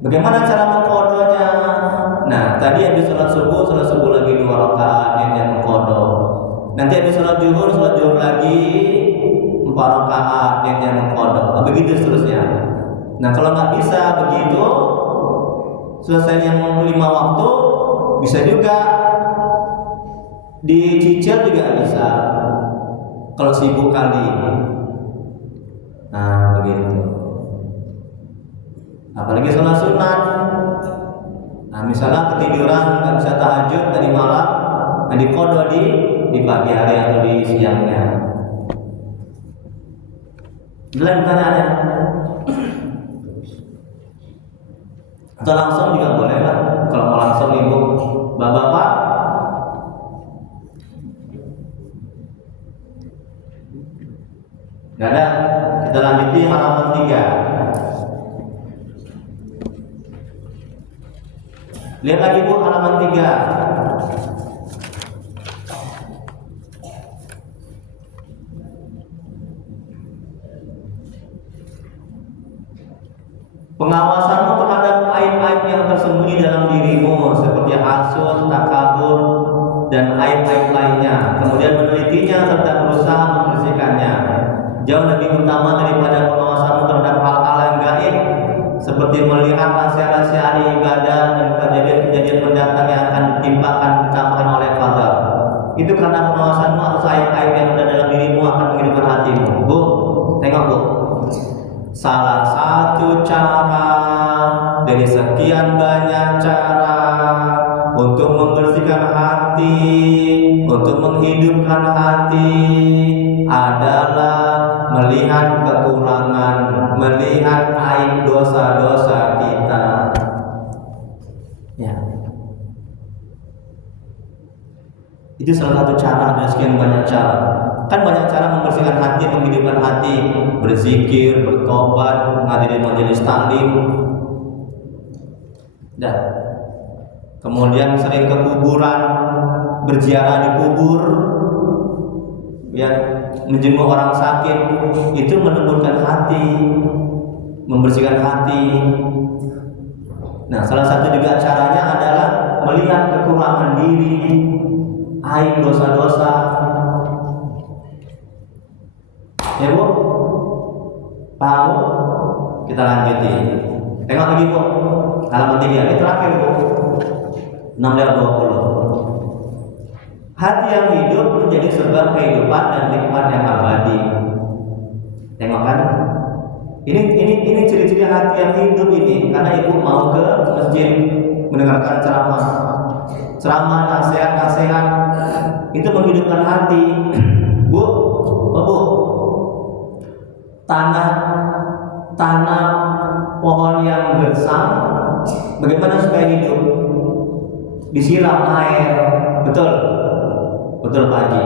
Bagaimana cara mengqadhanya? Nah, tadi habis sholat subuh lagi 2 rakaat yang mengqadha. Nanti habis sholat zuhur lagi 4 rakaat yang mengqadha. Begitu seterusnya. Nah, kalau nggak bisa begitu, selesai yang 5 waktu, bisa juga dicicil juga bisa. Kalau sibuk kali. Nah, begitu. Apalagi sholat sunat. Nah, misalnya ketiduran nggak bisa tahajud tadi malam, nah diqadha di pagi hari atau di siangnya. Jelas pertanyaannya? Atau langsung juga boleh lah. Kalau mau langsung ibu, bapak-bapak. Nggak ada. Kita lanjuti halaman 3. Lihat lagi bu halaman 3. Pengawasanmu terhadap aib-aib yang tersembunyi dalam dirimu seperti hasud, takabur, dan aib-aib lainnya. Kemudian menelitinya serta berusaha membersihkannya. Jauh lebih utama daripada pengawasanmu terhadap hal-hal yang gaib seperti melihat rahasia-rahasia hari ibadah dan kejadian-kejadian mendatang yang akan ditampakkan oleh qadar. Itu karena pengawasanmu atas aib-aib yang ada dalam dirimu akan menghidupkan hatimu. Bu, tengok bu. Salah satu cara dari sekian banyak cara untuk membersihkan hati, untuk menghidupkan hati adalah melihat kekurangan, melihat aib dosa-dosa kita. Ya. Itu salah satu cara dari sekian banyak cara. Kan banyak cara membersihkan hati, menghidupkan hati, berzikir, bertobat, menghadiri majelis taklim. Dan kemudian sering ke kuburan, berziarah di kubur, ya, menjenguk orang sakit, itu melembutkan hati, membersihkan hati. Nah, salah satu juga caranya adalah melihat kekurangan diri, aib dosa-dosa. Ya bu, paham bu? Kita lanjuti. Tengok lagi bu, halaman 3. Ini terakhir bu, 620. Hati yang hidup menjadi sebab kehidupan dan nikmat yang abadi. Tengok kan? Ini ciri-ciri hati yang hidup ini. Karena ibu mau ke masjid mendengarkan ceramah, nasihat, itu menghidupkan hati. Bu, tanah pohon yang gersang, bagaimana supaya hidup? Disiram air, betul Pak Haji.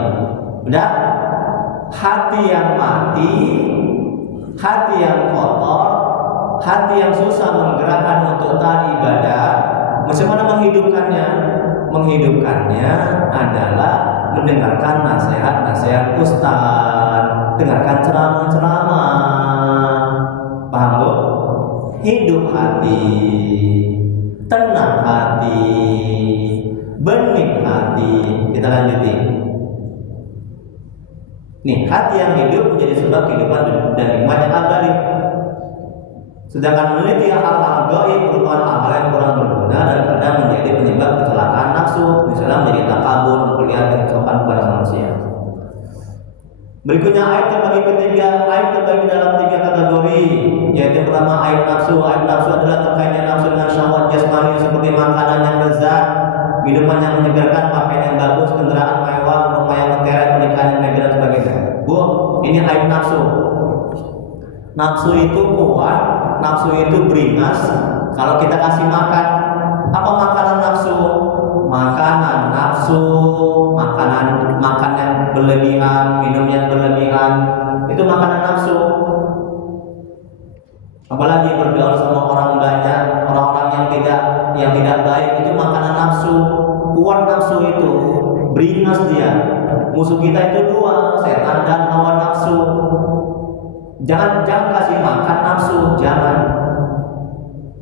Udah? Hati yang mati, hati yang kotor, hati yang susah menggerakkan untuk taat ibadah, bagaimana menghidupkannya? Menghidupkannya adalah mendengarkan nasihat-nasihat ustaz, dengarkan ceramah-ceramah. Paham bu? Hidup hati, tenang hati, bening hati. Kita lanjutin. Nih, hati yang hidup menjadi sebab kehidupan dan nikmat yang abadi. Sedangkan meneliti hal-hal gaib merupakan hal-hal yang kurang berguna dan kadang menjadi penyebab kecelakaan nafsu, misalnya menjadi takabur, memperlihatkan kecocokan kepada manusia. Berikutnya aib terbagi dalam 3 kategori, yaitu yang pertama aib nafsu. Aib nafsu adalah terkaitnya nafsu dengan syahwat jasmani seperti makanan yang lezat, minuman yang menyegarkan, pakaian yang bagus, kendaraan mewah, rumah yang mentereng, pernikahan yang megah dan sebagainya. Bu, ini aib nafsu. Nafsu itu kuat, nafsu itu beringas kalau kita kasih makan. Apa makanan nafsu? Makanan nafsu, makan yang berlebihan, minum yang berlebihan, itu makanan nafsu. Apalagi bergaul sama orang banyak, orang-orang yang tidak baik, itu makanan nafsu. Kuat nafsu itu, beringas dia. Musuh kita itu 2, setan dan hawa nafsu. Jangan kasih makan nafsu, jangan.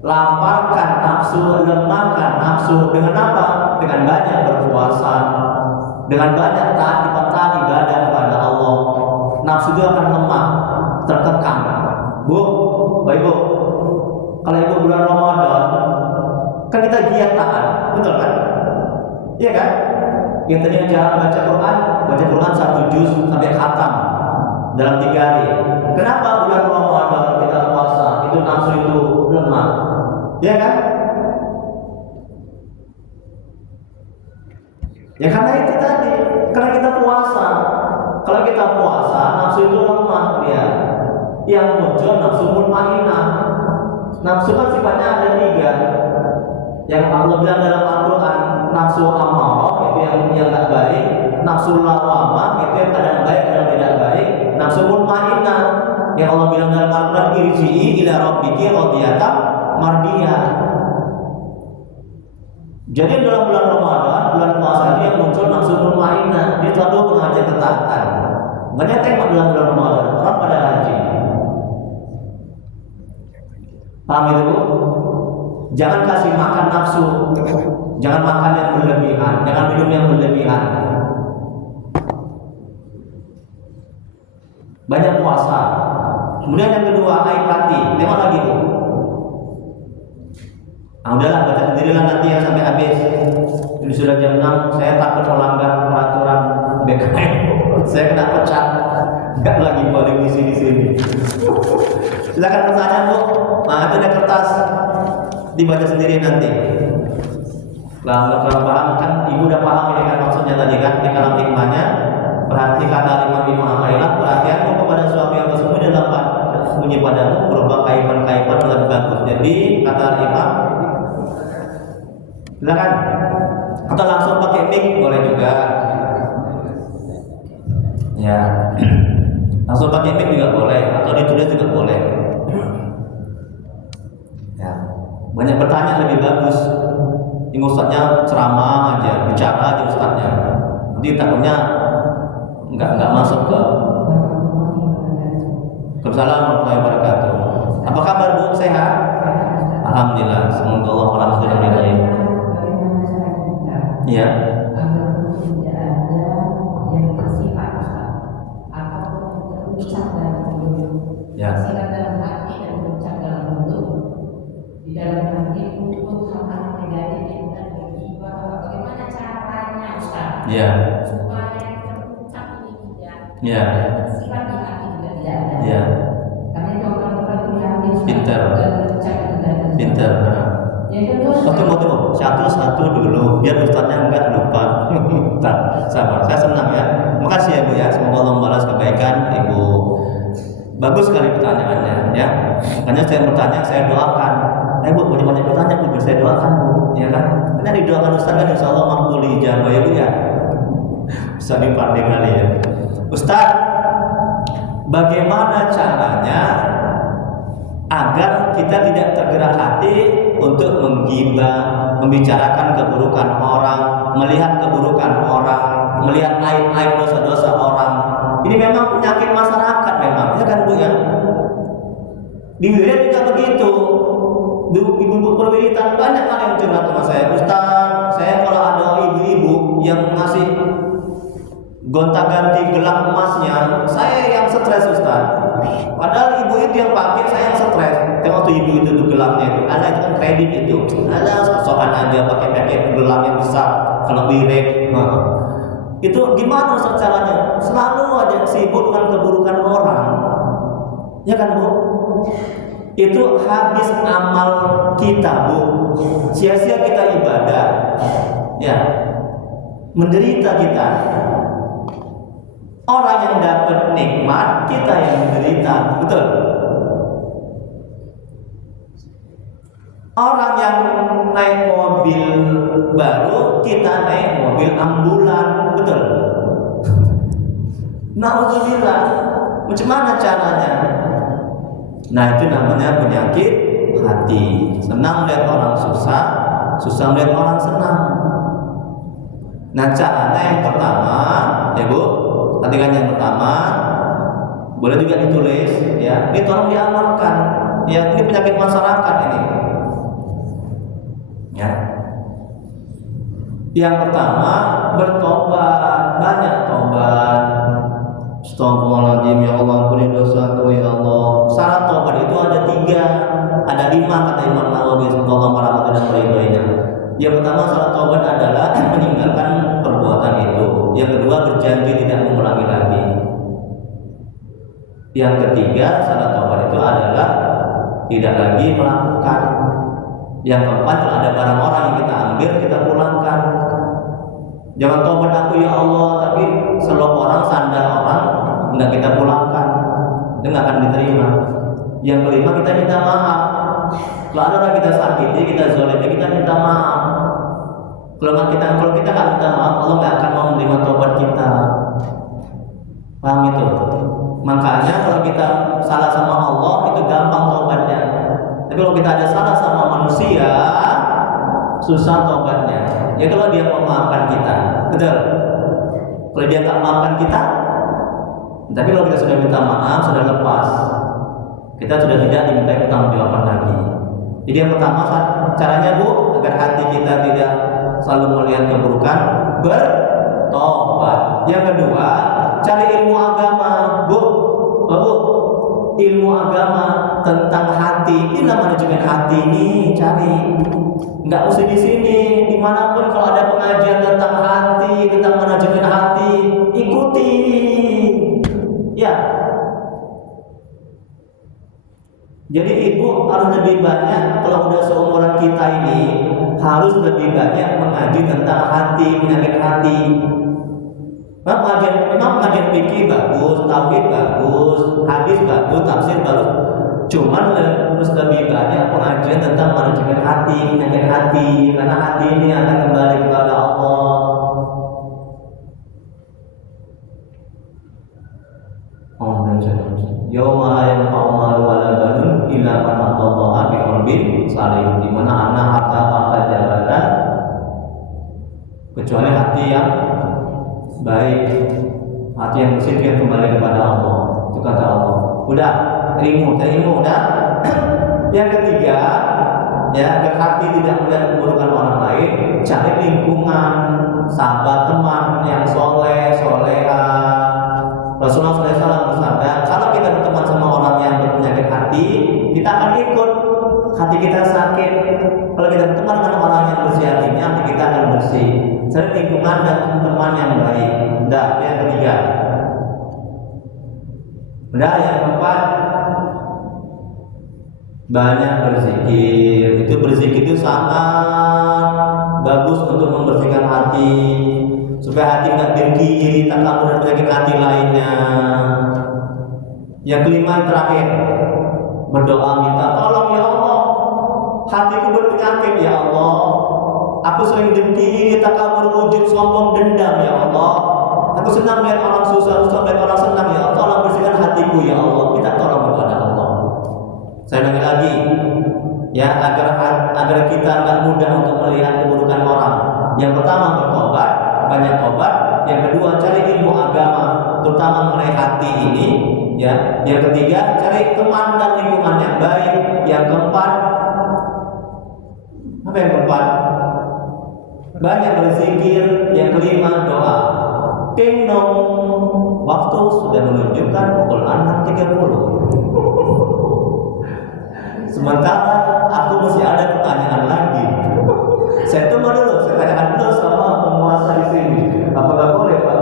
Laparkan nafsu, lemahkan nafsu dengan apa? Dengan banyak berpuasa, dengan banyak taat ibadah kepada Allah. Nafsu itu akan lemah, terkekang. Bu, Bapak Ibu, kalau Ibu bulan Ramadan, kan kita giat taat, betul kan? Iya kan? Yang tadinya jarang baca Quran 1 juz sampai khatam dalam 3 hari. Kenapa bulan Ramadan kita puasa? Itu nafsu itu lemah. Ya kan? Ya karena itu tadi, karena kita puasa. Kalau kita puasa, nafsu itu lemah dia. Yang muncul nafsu mutmainnah. Nafsu kan sifatnya ada 3. Yang Allah bilang dalam Al-Quran, nafsu ammarah itu yang tak baik, nafsu lawamah itu yang kadang baik kadang tidak baik, nafsu mutmainnah yang Allah bilang dalam Al-Quran, irji'i ila rabbiki radiyatan mardiyah. Jadi dalam bulan Ramadan, bulan puasa ini yang muncul nafsu mutmainnah, dia selalu mengajak ketaatan. Banyak tengok dalam bulan Ramadan, orang pada haji. Paham itu, Bu? Jangan kasih makan nafsu, jangan makan yang berlebihan, jangan minum yang berlebihan. Banyak puasa. Kemudian yang kedua, aib hati. Tengok lagi, Bu. Udahlah, baca sendirilah nanti yang sampai habis. Ini sudah jam 6, saya takut melanggar peraturan BKM. Saya kena pecat. Enggak lagi boleh ngisi di sini. Silakan pertanyaan, Bu. Nah, itu ada kertas. Dibaca sendiri nanti. Kalau paham kan, Ibu udah paham ini kan maksudnya tadi kan, di kalam hikmahnya. Perhati kata Imam Ibnu Athaillah, perhatianmu kepada suami yang tersembunyi dapat sembunyi padamu berupa kaipan-kaipan lebih bagus. Jadi kata Imam, silakan. Atau langsung pakai mic boleh juga. Ya, langsung pakai mic juga boleh, atau ditulis juga boleh. Ya, banyak bertanya lebih bagus. Ini ustadznya ceramah aja, bicara aja ustadznya. Nanti takutnya nggak masuk ke. Assalamualaikum warahmatullahi wabarakatuh. Apa kabar, Bu? Sehat? Alhamdulillah. Semoga Allah alhamdulillah. Iya. Ya. Ya. Ya. Ya. Pinter. Tunggu. Satu dulu, biar ustadznya enggak lupa. Sabar, saya senang ya. Makasih ya, Bu ya. Semoga Allah membalas kebaikan Ibu. Bagus sekali pertanyaannya ya. Makanya saya bertanya, saya doakan. Bu, banyak bertanya, Bu, saya doakan, Bu. Ya kan? Karena didoakan ustaz kan insya Allah makbul ijabah ya, Bu ya. Bisa dipandang kali ya. Ustaz, bagaimana caranya agar kita tidak tergerak hati untuk menggibah, membicarakan keburukan orang, melihat keburukan orang, melihat aib-aib dosa-dosa orang. Ini memang penyakit masyarakat memang, ya kan, Bu ya? Di wilayah juga begitu. Ibu-ibu perwiritan banyak hal yang curhat sama saya. Ustaz, saya kalau ada ibu-ibu yang ngasih gonta-ganti gelang emasnya, saya yang stres, Ustaz. Padahal ibu itu yang pakai, saya yang stres. Tengok tuh ibu itu tuh gelangnya itu, ada itu kan kredit itu, ada sosokan aja pakai gelang yang besar, kalau wirid. Itu gimana Ustaz caranya? Selalu aja sibuk dengan keburukan orang. Ya kan Bu? Itu habis amal kita Bu. Sia-sia kita ibadah. Ya. Menderita kita. Orang yang dapat nikmat, kita yang menderita. Betul? Orang yang naik mobil baru, kita naik mobil ambulan, betul? Nauzubillah. Macam mana caranya? Nah, itu namanya penyakit hati. Senang melihat orang susah, susah melihat orang senang. Nah, caranya yang pertama, ya Bu, perhatikan yang pertama, boleh juga ditulis, ya. Ini tolong diamalkan. Ya, ini penyakit masyarakat ini. Ya. Yang pertama, bertobat, banyak tobat. Astagfirullahaladzim, ya Allah ampuni dosaku ya Allah. Syarat tobat itu ada 3, ada 5 kata Imam Nawawi sallallahu alaihi wasallam. Yang pertama syarat tobat adalah meninggalkan perbuatan itu. Yang kedua berjanji tidak mengulangi lagi. Yang ketiga syarat tobat itu adalah tidak lagi melakukan. Yang keempat, kalau ada barang orang yang kita ambil, kita pulangkan. Jangan tobat aku ya Allah, tapi selop orang, sandal orang, enggak kita pulangkan, itu nggak akan diterima. Yang kelima, kita minta maaf. Kalau ada orang kita sakiti, kita zalimi, kita minta maaf. Kalau kita nggak minta maaf, Allah nggak akan mau menerima tobat kita. Paham itu? Makanya kalau kita salah sama Allah, itu gampang tobatnya. Tapi kalau kita ada salah sama manusia, susah tobatnya. Ya kalau dia mau maafkan kita, betul. Kalau dia tak maafkan kita, tapi kalau kita sudah minta maaf, sudah lepas, kita sudah tidak diminta pertanggungjawaban lagi. Jadi yang pertama caranya Bu, agar hati kita tidak selalu melihat keburukan, bertobat. Yang kedua, cari ilmu agama, Bu. Ilmu agama tentang hati. Ini manajemen hati ini cari. Nggak usah di sini, dimanapun kalau ada pengajian tentang hati, tentang manajemen hati, ikuti. Ya. Jadi ibu harus lebih banyak, kalau udah seumuran kita ini harus lebih banyak mengaji tentang hati, penyakit hati. Memang pengajian fikih bagus, tauhid bagus, hadis bagus, tafsir bagus. Cuman harus lebih banyak pengajian tentang manajemen hati, penyakit hati, karena hati ini akan kembali kepada Allah. Yauma la yanfa'u malun wala banun illa man atallaha biqalbin salim, di mana anak harta jabatan kecuali hati yang baik, hati yang bersih yang kembali kepada Allah. Itu kata Allah. Udah, ilmu udah. Yang ketiga, ya, agar hati tidak melihat keburukan orang lain, cari lingkungan, sahabat, teman yang soleh, soleha. Rasulullah SAW bersabda, kalau kita berteman sama orang yang berpenyakit hati, kita akan ikut. Hati kita sakit. Kalau kita berteman dengan orang yang bersih hatinya, hati kita akan bersih. Cari lingkungan dan teman yang baik. Udah, yang ketiga. Udah, yang keempat, banyak berzikir. Itu berzikir itu sangat bagus untuk membersihkan hati, supaya hati nggak dengki, takabur dan penyakit hati lainnya. Yang kelima, yang terakhir, berdoa minta tolong ya Allah, hatiku berpenyakit ya Allah, aku sering dengki, takabur, ujub, sombong, dendam ya Allah. Aku senang melihat orang susah melihat orang senang ya Allah. Tolong bersihkan hatiku ya Allah. Minta tolong kepada Allah. Saya ulangi lagi, ya, agar kita nggak mudah untuk melihat keburukan orang. Yang pertama bertobat, banyak tobat. Yang kedua cari ilmu agama, terutama mengenai hati ini. Ya, yang ketiga cari teman dan lingkungan yang baik. Yang keempat, apa yang keempat? Banyak berzikir. Yang kelima doa. Ding dong, waktu sudah menunjukkan pukul 6.30. Sementara aku masih ada pertanyaan lagi. Saya tunggu dulu, saya tanyakan dulu sama penguasa di sini. Apakah boleh Pak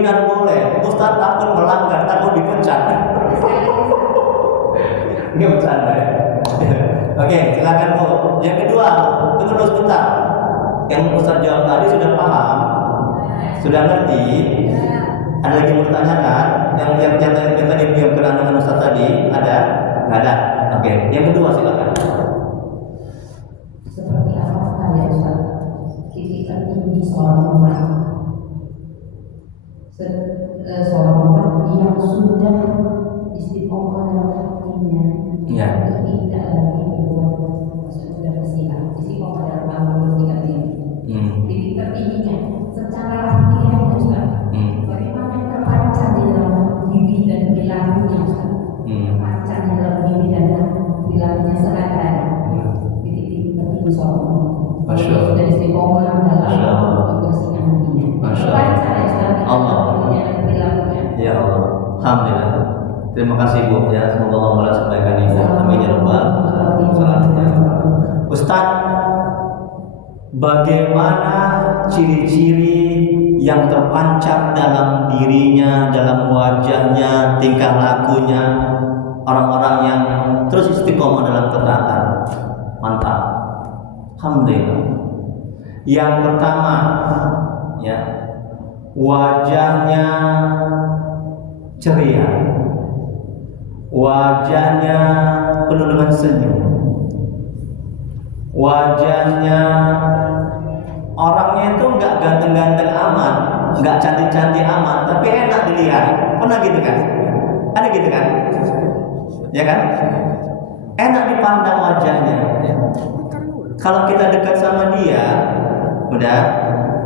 kemungkinan boleh. Ustaz takut melanggar, takut dipecat. Ini bercanda ya. Oke, silakan Bu. Yang kedua, tunggu dulu sebentar. Yang Ustaz jawab tadi sudah paham, sudah ngerti. Ada lagi yang mau ditanyakan? Yang tadi yang kenal dengan Ustaz tadi ada? Nggak ada. Oke, yang kedua silakan. Seperti apa ya Ustaz? Titik tertinggi seorang umat, seorang umat yang sudah istiqomah dalam hatinya, Ya. tidak lagi berbuat sudah bersilat, istiqomah dalam amal bersilat ini. Titik tertingginya secara latihan Ustaz. Bagaimana terpancar di dalam diri dan perilakunya Ustaz? Terpancar di dalam diri dan perilakunya sehari-hari. Titik tertinggi seorang umat. Masya Allah. Sudah istiqomah dalam membersihkan hatinya. Masya Allah. Terpancar ya Ustaz. Allah. Dirinya dan perilakunya. Ya Allah. Alhamdulillah. Terima kasih Bu ya. Semoga Allah membalas kebaikan Ibu. Amin ya rabbal alamin. Ustaz, bagaimana ciri-ciri yang terpancar dalam dirinya, dalam wajahnya, tingkah lakunya orang-orang yang terus istiqomah dalam ketaatan? Mantap. Alhamdulillah. Yang pertama, ya, wajahnya ceria, wajahnya penuh dengan senyum, wajahnya orangnya itu nggak ganteng-ganteng amat, nggak cantik-cantik amat, tapi enak dilihat. Pernah gitu kan? Ada gitu kan? Ya kan? Enak dipandang wajahnya. Kalau kita dekat sama dia, udah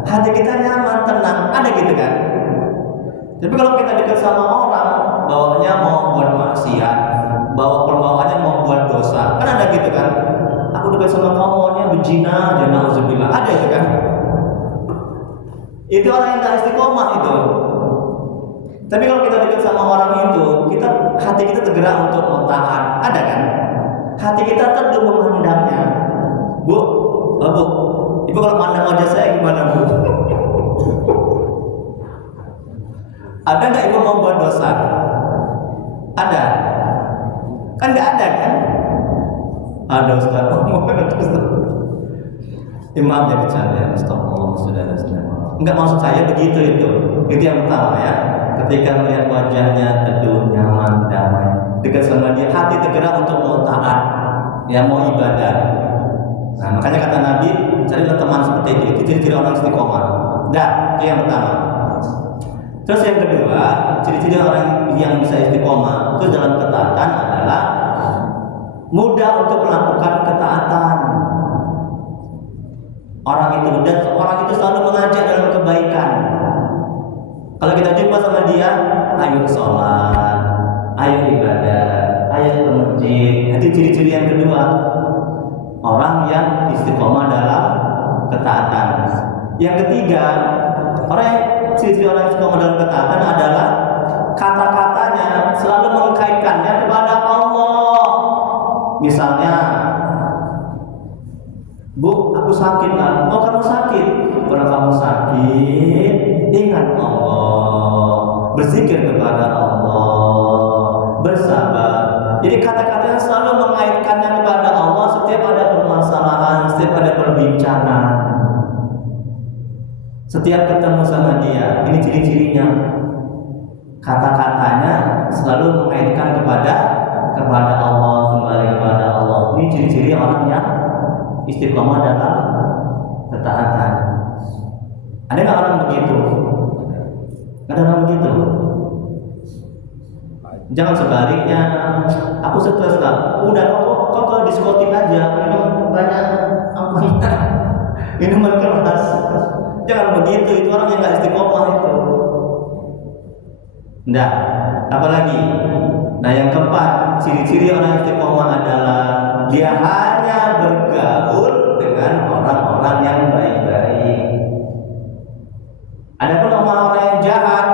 hati kita nyaman, tenang. Ada gitu kan? Tapi kalau kita dekat sama orang, bawaannya mau buat maksiat, pembawaannya mau buat dosa, kan ada gitu kan? Aku dekat sama kamu, maunya berzina, jangan nauzubillah. Ada itu kan? Itu orang yang tak istiqomah itu. Tapi kalau kita dekat sama orang itu, hati kita tergerak untuk mau taat. Ada kan? Hati kita teduh memandangnya. Bu, Ibu kalau pandang wajah saya gimana Bu? Ada nggak Ibu mau buat dosa? Ada? Kan nggak ada kan? Ada Ustaz. Maaf ya bercanda ya. Astagfirullah, saudara. Enggak, maksud saya begitu itu. Itu yang pertama ya. Ketika melihat wajahnya teduh, nyaman, damai, dekat sama dia, hati tergerak untuk mau taat, ya mau ibadah. Nah, makanya kata Nabi, carilah teman seperti itu. Itu ciri-ciri orang istiqomah. Dah, itu yang pertama. Terus yang kedua, ciri-ciri orang yang bisa istiqomah itu dalam ketaatan adalah mudah untuk melakukan ketaatan. Orang itu selalu mengajak dalam kebaikan. Kalau kita jumpa sama dia, ayo sholat, ayo ibadah, ayo ke masjid. Itu ciri-ciri yang kedua. Orang yang istiqomah dalam ketaatan. Yang ketiga, ciri-ciri orang yang istiqomah dalam ketaatan adalah kata-katanya selalu mengkaitkannya kepada Allah. Misalnya, Bu, aku sakit kan? Oh, kamu sakit. Kalau kamu sakit, ingat Allah, berzikir kepada Allah, bersabar. Jadi kata-katanya selalu mengaitkannya kepada Allah setiap ada permasalahan, setiap ada perbincangan, setiap ketemu sama dia. Ini ciri-cirinya. Kata-katanya selalu mengaitkan kepada Allah, kembali kepada Allah. Ini ciri-ciri orang yang istiqomah dalam ketaatan. Ada nggak orang begitu? Ada orang begitu? Jangan sebaliknya. Aku stres lah. Udah kok ke diskotik aja, minum banyak minuman keras. Jangan begitu. Itu orang yang nggak istiqomah itu. Nah, apalagi? Nah, yang keempat, ciri-ciri orang istiqomah adalah dia hanya bergaul dengan orang-orang yang baik-baik. Adapun orang-orang yang jahat,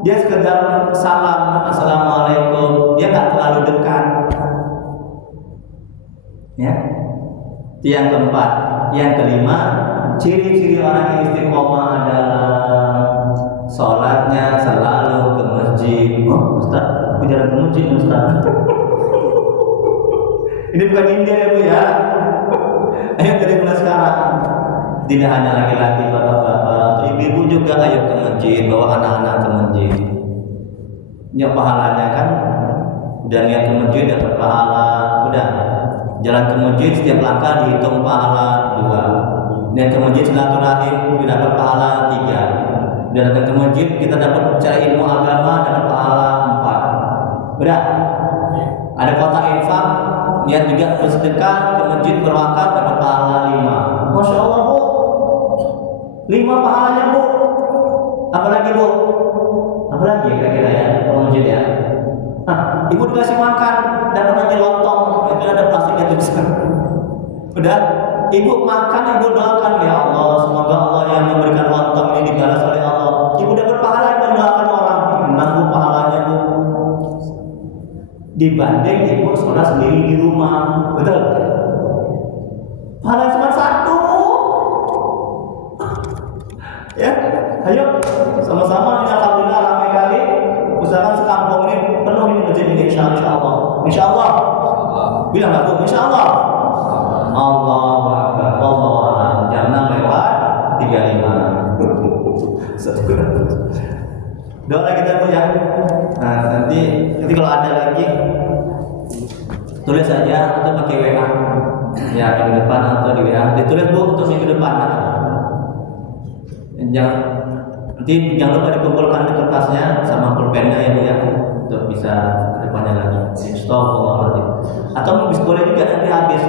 dia sekedar salam, assalamualaikum, dia nggak terlalu dekat. Ya, itu yang keempat. Yang kelima, ciri-ciri orang yang istiqomah adalah sholatnya selalu ke masjid. Oh, Ustaz, aku jarang ke masjid, Ustaz. Ini bukan India ya Bu ya. Ayo dari mulai sekarang. Tidak hanya laki-laki, bapak-bapak, atau ibu-ibu juga ayo ke masjid, bawa anak-anak ke masjid. Ya pahalanya kan, udah niat ke masjid dapat pahala, udah jalan ke masjid setiap langkah dihitung pahala 2. Niat ke masjid silaturahim dapat pahala 3. Udah datang ke masjid kita dapat cari ilmu agama dapat pahala 4. Udah. Ada kota infak, niat juga bersedekah ke masjid berwakaf dapat pahala 5. Masya Allah Bu, 5 pahalanya Bu. Apalagi Bu? Apalagi kira-kira ya ke masjid ya? Nah, ibu dikasih makan dapat nanti lontong, itu ada plastiknya tuh besar. Udah, ibu makan, ibu doakan ya Allah, semoga Allah yang memberikan lontong ini dibalas oleh Allah. Ibu dapat pahala yang mendoakan orang, menanggu pahalanya Bu. Dibanding ibu sholat sendiri di rumah, betul? Pahala cuma 1. Ya, ayo sama-sama ini alhamdulillah ramai kali. Usahakan sekampung ini penuh ini masjid ini insya Allah. Insya Allah. Bilang nggak Bu? Insya Allah. Allahu Akbar. Allahu Akbar. Jam 6 lewat 35. Doa kita Bu ya. Nah, nanti kalau ada lagi tulis saja atau pakai WA. Ya minggu depan atau di WA. Ditulis Bu untuk minggu depan. Nanti jangan lupa dikumpulkan kertasnya sama pulpennya ya Bu ya, untuk bisa kedepannya lagi. Astagfirullahaladzim. Atau boleh juga nanti habis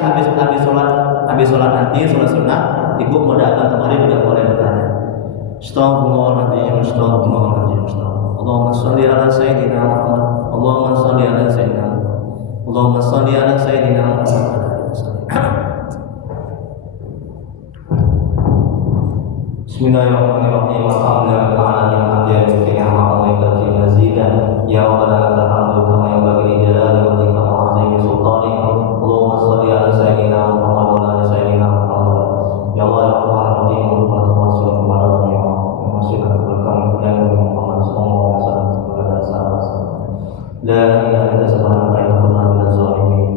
sholat nanti sholat sunnah, ibu mau datang kemari juga boleh bertanya. Astagfirullahaladzim. Allahumma sholli ala sayyidina Muhammad. Allahumma sholli ala sayyidina Muhammad. Allahumma sholli ala sayyidina Muhammad. Bismillahirrahmanirrahim. Alhamdulillahirabbil alamin. Hamdan lillahi wa hamdan mazidan. Ya rabbana lakal hamdu kama yanbaghi li jalali wajhika wa 'azimi sultanik. Allahumma shalli ala sayyidina Muhammad wa ala sayyidina Muhammad. Ya Allah ya Rahman Rahim. Wa tawassul kepada ya masih berkah dan Muhammad sallallahu alaihi wasallam kepada sahabat. La ilaha illa subhanaka wa kunna minaz zalimin.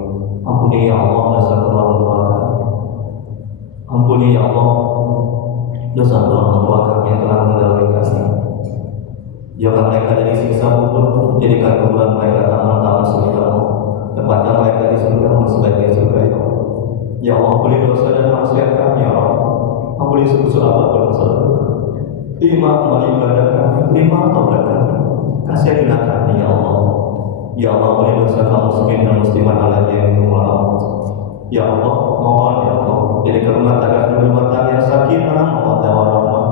Ampuni ya Allah dosa kedua orang tua kami. Ampuni ya Allah dosa orang tua kami yang telah mendahului kami. Jangan mereka dari siksa kubur, jadikan kuburan mereka taman-taman surgamu. Tempatkan mereka di surgamu sebagai surga ya Allah. Ya Allah, ampuni dosa dan maksiat kami ya Allah. Ampuni sebesar apapun dosa kami. Terima amal ibadah kami, terima taubat kami. Kasihanilah kami ya Allah. Ya Allah, ampuni dosa kaum muslimin dan muslimat ala jami'il mu'minat. Ya Allah, mohon ya Allah, jadikan rumah tangga yang sakinah, mawaddah warahmah.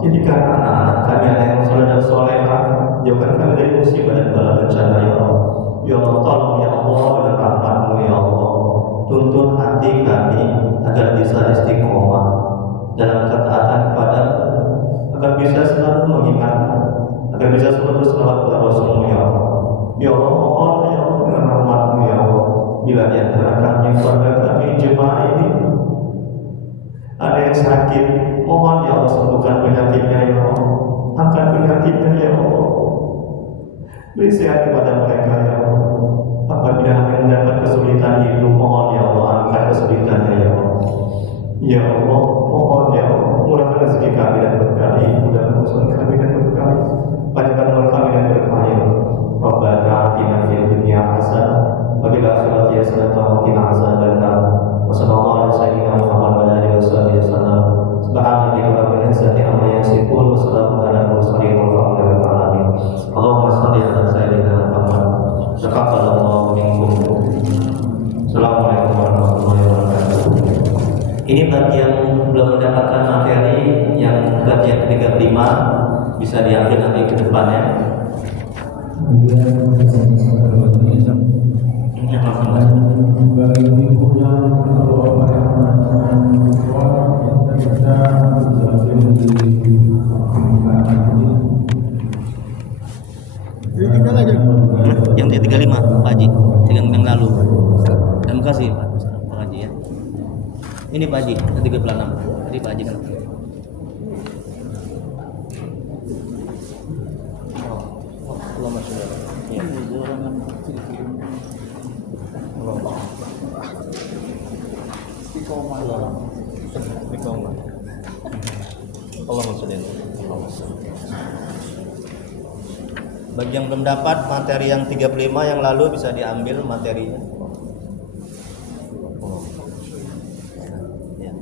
Jadikan anak-anak kami yang soleh dan solehah, jauhkan kami dari musibah dan bala bencana ya Allah. Ya Allah, tolong ya Allah dengan rahmat-Mu ya Allah. Tuntun hati kami agar bisa istiqomah dalam ketaatan kepada-Mu, agar bisa selalu mengingat-Mu, agar bisa selalu berselawat kepada Rasul-Mu ya Allah. Ya Allah, mohon ya Allah dengan rahmat-Mu ya Allah. Bila di antara kami, keluarga kami, jemaah ini ada yang sakit, mohon ya Allah sembuhkan penyakitnya ya Allah. Angkat penyakitnya ya Allah. Beri sehat kepada mereka ya Allah. Apabila kami mendapat kesulitan hidup, mohon ya Allah angkat kesulitannya ya Allah. Ya Allah, mohon ya Allah murahkan rezeki kami dan berkahi, mudahkan urusan kami dan berkahi, banyakkan umur kami dan berkahi. Rabbana atina fid dunya hasanah wa fil akhirati hasanah wa qina azabannar. Wa sallallahu ala sayyidina Muhammad wa ala alihi wasallam. Subhanallahi rabbil izzati amma yasifun wa salamun ala mursalin walhamdulillahi alamin. Allahumma shalli ala sayyidina Muhammad. Taqabbalallahu minkum. Assalamualaikum warahmatullahi wabarakatuh. Ini bagi yang belum mendapatkan materi yang bagian 35 bisa diambil nanti ke depannya. Yang 35 Pak Haji, yang lalu. Terima kasih Pak Haji ya. Ini Pak Haji, yang 36. Jadi Pak Haji kan. Bagi yang belum dapat materi yang 35 yang lalu bisa diambil materinya. Ya.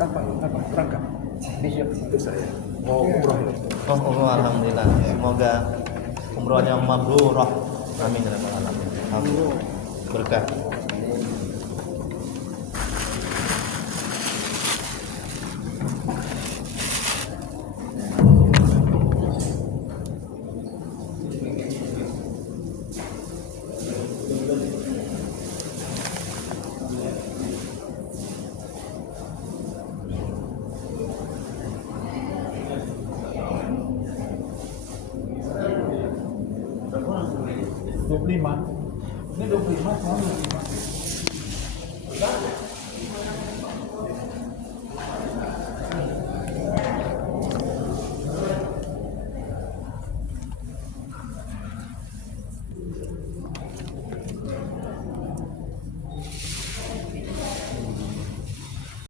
Kapan berangkat? Besok itu saya mau umroh. Oh, alhamdulillah. Semoga umrohnya mabrurah. Amin ya rabbal alamin. Alhamdulillah. Berkah. Ini 25 mau 25.